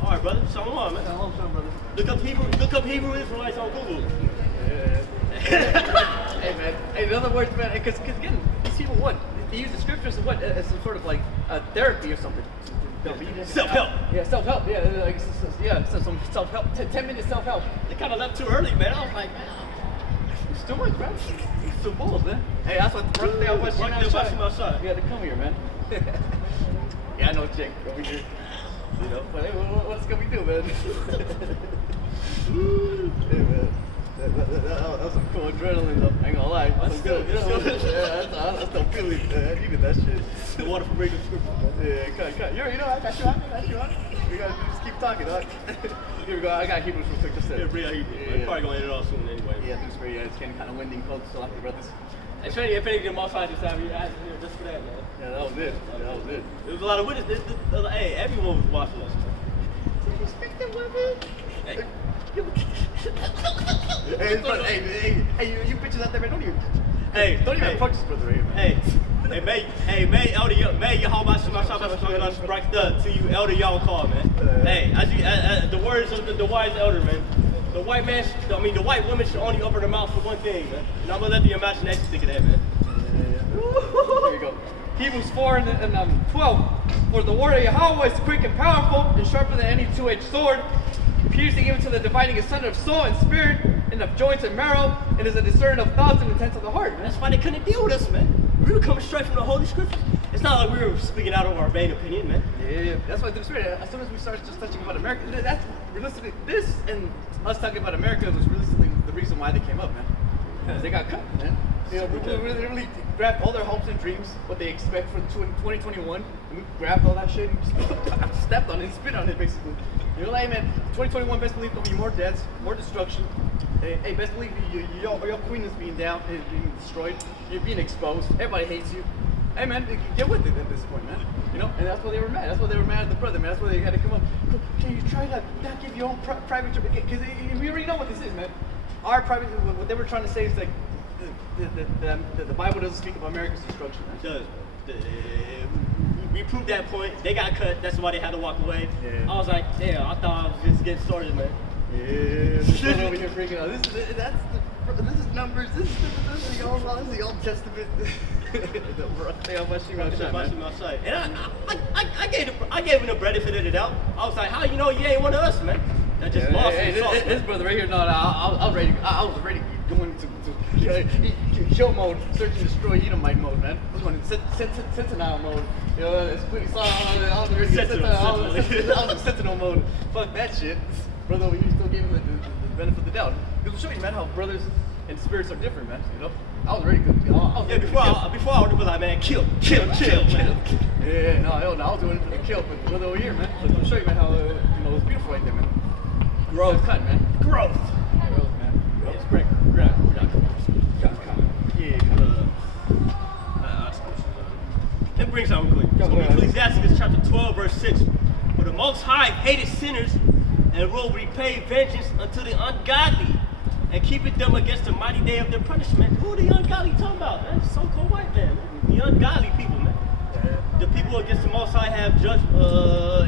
All right, brother. Shalom, man. Shalom, brother. Look up Hebrew Israelites on Google. Hey, man. Hey, in other words, man, because again, these people they use the scriptures as some sort of like therapy or something. Self-help. Yeah, self-help. Yeah, some self-help. 10-minute self-help. They kind of left too early, man. I was like, man, It's too much, man. It's too bold, man. Hey, that's what the first day I was watching outside. You had to come here, man. Yeah, I know, Jake. Over here. You know, but hey, what's gonna we do, man? Hey, man. That was some cool adrenaline, though. I ain't gonna lie. That's good. Yeah, that's the feeling. I needed that shit. The water from radio scripture. Yeah, cut. You know, I got you on. We gotta just keep talking, huh? Here we go. I got Hebrews real quick. Just Yeah, bring out Hebrew. Yeah. We're probably gonna end it all soon anyway. Yeah, it's very. It's getting kind of windy and cold, so like the brothers. If anything, the Most High just have you here just for that, man. Yeah, that was it. There was a lot of witnesses. Hey, everyone was watching us. Respect the women. Hey. Hey, you bitches out there, man, don't even Hey, approach this brother right here, man. may yahawah to you, elder y'all call, man. Hey, as the words of the wise elder, man. The white women should only open their mouth for one thing, man. And I'm gonna let the imagination think of that, man. Here we go. Hebrews 4 and 12. For the word of Yahawah is quick and powerful and sharper than any two-edged sword, piercing even to the dividing asunder of soul and spirit, and of joints and marrow, and is a discerner of thoughts and intents of the heart. That's why they couldn't deal with us, man. We were coming straight from the Holy Scriptures. It's not like we were speaking out of our vain opinion, man. Yeah. That's why the spirit. As soon as we start just touching about America, that's realistically this and us talking about America was realistically the reason why they came up, man. Because they got cut, man. You know, we really grabbed all their hopes and dreams, what they expect for 2021, and we grabbed all that shit and stepped on it, and spit on it, basically. You know, like, man, 2021, best believe there'll be more deaths, more destruction. Hey, best believe your queen is being down, is being destroyed. You're being exposed. Everybody hates you. Hey, man, get with it at this point, man. You know, and that's why they were mad. That's why they were mad at the brother, man. That's why they had to come up. Can you try to not give your own private trip? Because we already know what this is, man. Our private, what they were trying to say is like, the Bible doesn't speak of America's destruction. It does. We proved that point. They got cut. That's why they had to walk away. Yeah. I was like, damn, I thought I was just getting started, man. Yeah, this one over here freaking out. This is Numbers. This is the Old Testament. And I gave him the benefit of the doubt. I was like, how you know you ain't one of us, man? That just lost in the sauce, this brother right here, I was ready to go into kill mode, search and destroy Edomite mode, man. I was going in Sentinel mode. You know, it's pretty solid. I was ready to Sentinel mode. Fuck that shit. Brother over here still gave him the benefit of the doubt. It'll show you, man, how brothers and spirits are different, man. You know, I was ready to. Before I would have been like, man, kill, man. Yeah, no, I was doing it for the kill, but the brother over here, man. So I'll show you, man, how it's beautiful right there, man. Growth, cut, man. Growth, man. It's great. Let me bring something quick. So Ecclesiastes chapter 12, verse 6. For the Most High hated sinners and will repay vengeance unto the ungodly and keepeth them against the mighty day of their punishment. Who are the ungodly talking about, man? So-called white man. The ungodly people, man. The people against the Most High have judged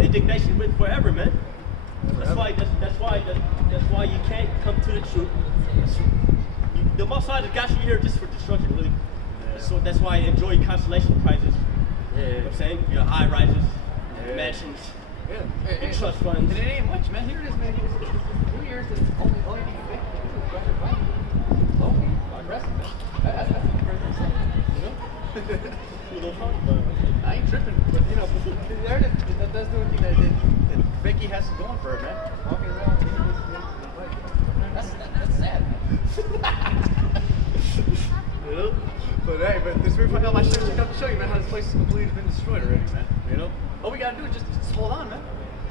indignation with forever, man. That's why you can't come to the truth. The Most High just got you here just for destruction, really. So that's why I enjoy constellation prizes. You know what I'm saying? Your high rises, mansions, and trust funds. And it ain't much, man. Here it is, man. 2 years is only thing you make. Oh, aggressive, man. That's the first thing, you know? I ain't tripping, but you know, there it is. That's the only thing that Becky has going for her, man. Walking around, that's sad, man. You know? But hey, but this very fucking my shirt, check out to show you, man, how this place is completely been destroyed already, man. You know? All we gotta do is just hold on, man.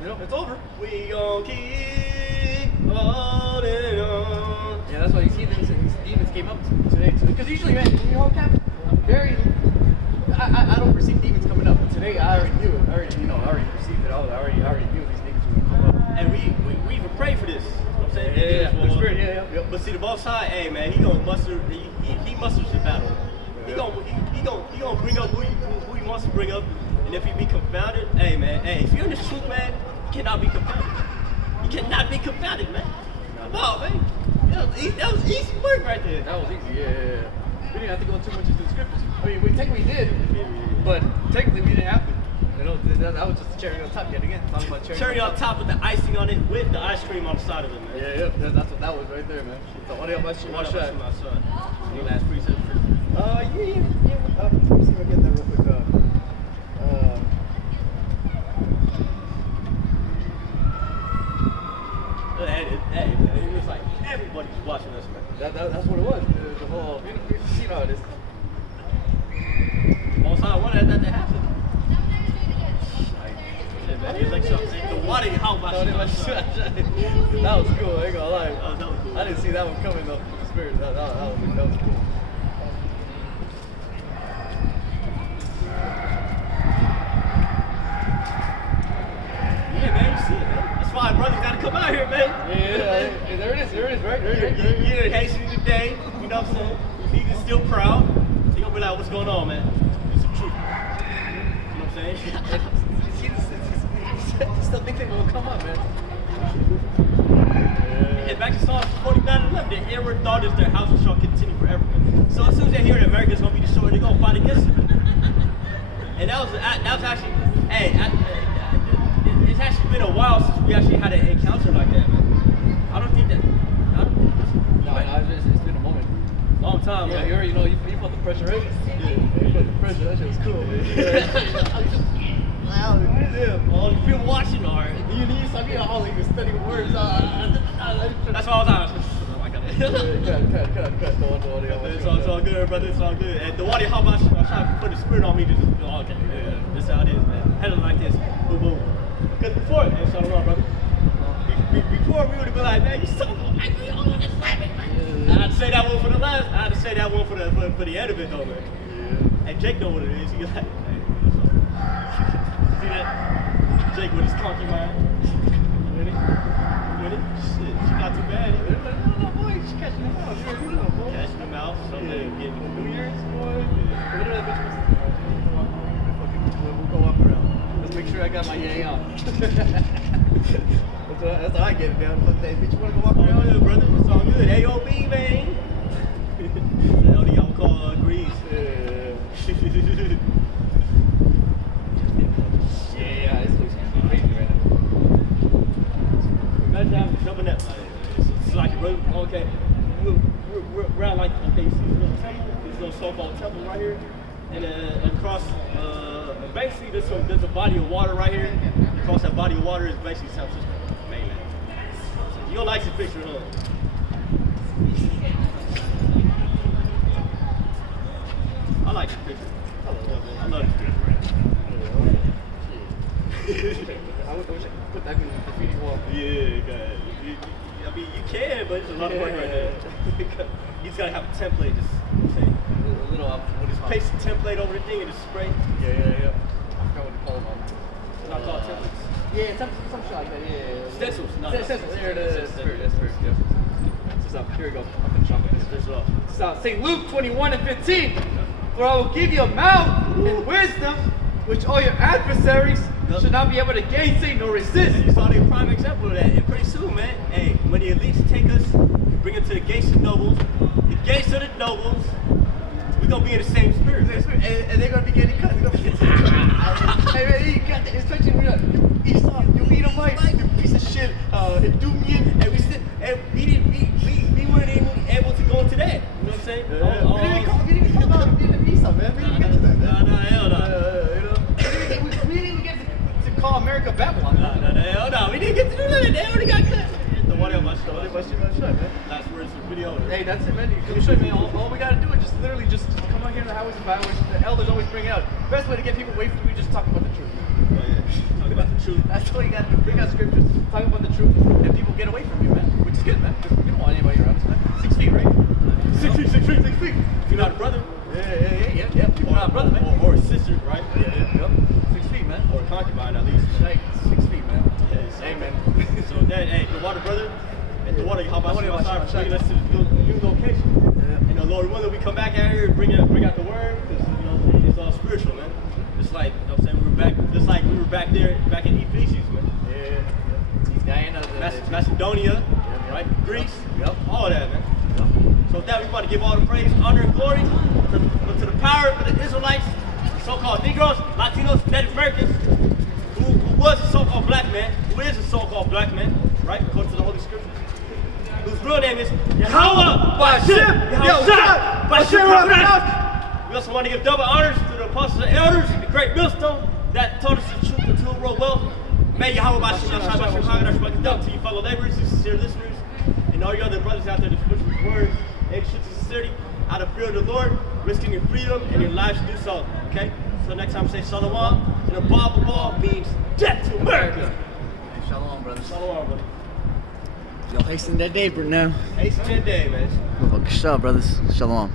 You know, it's over. We gon' keep holding on. Yeah, that's why these heathens and these demons came up today. Because usually, man, when you hold camp, I'm very. I don't perceive demons coming up, but today I already knew it. I already perceived it. I already knew these demons were gonna come up. And we even pray for this. You know what I'm saying? Yeah. The spirit, yeah. But see, the boss side, hey man, he gonna muster. He musters the battle. He gonna bring up who he wants to bring up. And if he be confounded, hey man, if you're in the truth, man, you cannot be confounded. You cannot be confounded, man. Come on, man. That was easy work right there. That was easy, yeah. We didn't have to go too much into the scriptures. I mean, we technically did, but technically we didn't have to. You know, that was just the cherry on top yet again. Talking about Cherry on top with the icing on it, with the ice cream on the side of it, man. Yeah, that's what that was right there, man. So what else you want to try? My son. Your last precept. Yeah. Let me see if I get that real quick. Hey, it was like everybody was watching us, man. That's what it was. The whole, you know, this. Most I wanted that to happen. Yeah, man, he was like something. The water, how about That was cool. I ain't gonna lie. That was cool. I didn't see that one coming though. The spirit. That was cool. Yeah, man, you see it, man. That's why brothers gotta come out here, man. Yeah, there it is, right? You're in Haitian today, you know what I'm saying? He is still proud. So you're gonna be like, what's going on, man? It's the truth. You know what I'm saying? Still think they will come up, man. And back to Psalms 49:11, the error thought is their houses shall continue forever. So as soon as they hear that America's gonna be destroyed, they're gonna fight against it. And that was actually, it's actually been a while since we actually had an encounter like that, man. I don't think that. It's been a moment. Long time, Yeah, man. you already know, you felt the pressure, right? Yeah. You felt the pressure, that shit was cool. Yeah. All the people watching are. You all you studying words. That's all I was on. I got it. It's all good, brother. It's all good. And the water, how much I'm trying to put the spirit on me to just, okay, yeah, this is how it is, man. Handle it like this. Boom, boom. Because before, hey, shut up, brother. Before we would have been like, man, you so angry, all of this slapping, man. I had to say that one for the last. I had to say that one for the end of it, though, man. Yeah. And Jake know what it is. He's like, hey, what's up? See that? Jake with his conky mind. Ready? Shit, she not too bad. No, boy, she catching him out. Catching him out. Something getting New Year's, boy. What that bitch was? We'll go up around. Let's make sure I got my yang out. That's how I get it down. Look, bitch, you wanna go walk All around? good, brother. It's all good. AOB, man. The hell do y'all call Grease? Yeah, this looks crazy right now. Imagine having jumping that. It's like, brother, okay, we're around like, okay, you see this little temple, this little so-called temple right here, and across, basically there's a body of water right here. Across that body of water is basically San Francisco mainland. You don't like this picture, huh? I like this picture. I love this picture, right? I wish I could put that in the graffiti wall. Yeah, guys. I mean, you can, but it's a lot of work right there. You just gotta have a template, just say, A little up. just paste the template over the thing and just spray. Yeah. I forgot what they call them. It's not called templates. Yeah, some shit like that. Yeah. Stencils. No, Stencils. There it is. Spirit. Yeah. This is up. Here we go. I'm gonna chop it. This is up. This is St. Luke 21:15. For I will give you a mouth and wisdom, which all your adversaries should not be able to gainsay nor resist. You saw the prime example of that. And pretty soon, man, hey, when the elites take us, bring us to the gates of nobles, the gates of the nobles, we're gonna be in the same spirit. And they're gonna be getting cut. They're gonna be hey man, you got that, especially when you Edomite, you piece of shit, Edomian, And we weren't able to go into that. You know what I'm saying? we didn't come out of Vietnamese, man. We didn't get to that. Hell no. We didn't even get to call America Babylon. No. We didn't get to do that. They already got cut. The water on my shirt. Man. Last words. video. Hey, that's it, man. You show me, man. All we gotta do is just literally just come on here in the highways and byways. The elders always bring it out. Best way to get people away from you, just talk about the truth. Oh, yeah. Talk about the truth. That's all you gotta do. Bring out scriptures, talk about the truth, and people get away from you, man. Which is good, man. Because we don't want anybody around us, man. 6 feet, right? 6 feet, 6 feet, 6 feet. If you're not a brother, Yeah. If you're not a brother, man. or a sister, right? Yep. 6 feet, man. Or a concubine, at least. Like 6 feet, man. Yeah, so- Hey, man. So then, hey, the water, brother, and the water, how about you Yahawah, bringing us to the new location? You know, Lord, whether we come back out here and bring out the word, because you know it's all spiritual, man. Just like you know what I'm saying, we're back, just like we were back there, back in Ephesians, man. Yeah. These Diana, Macedonia, right? Greece, Yep. all that, man. So with that, we want to give all the praise, honor, and glory to the power of the Israelites, the so-called Negroes, Latinos, Native Americans, who was a so-called black man, who is a so-called black man, right? According to the Holy Scriptures. Whose real name is yahawah, bahasham, bahasham. We also want to give double honors to the apostles and elders, the great millstone that taught us the truth until the world well. May yahawah, bahasham, qadash, qadash, to you fellow laborers, you sincere listeners, and all your other brothers out there that push His word and truth and sincerity out of fear of the Lord, risking your freedom and your lives to do so. Okay? So next time say shalom, and above all means death to America. Hey, shalom, brother. Shalom, brother. Y'all hasten that day, bro, now. Hasten that day, man. Brothers. Shalom.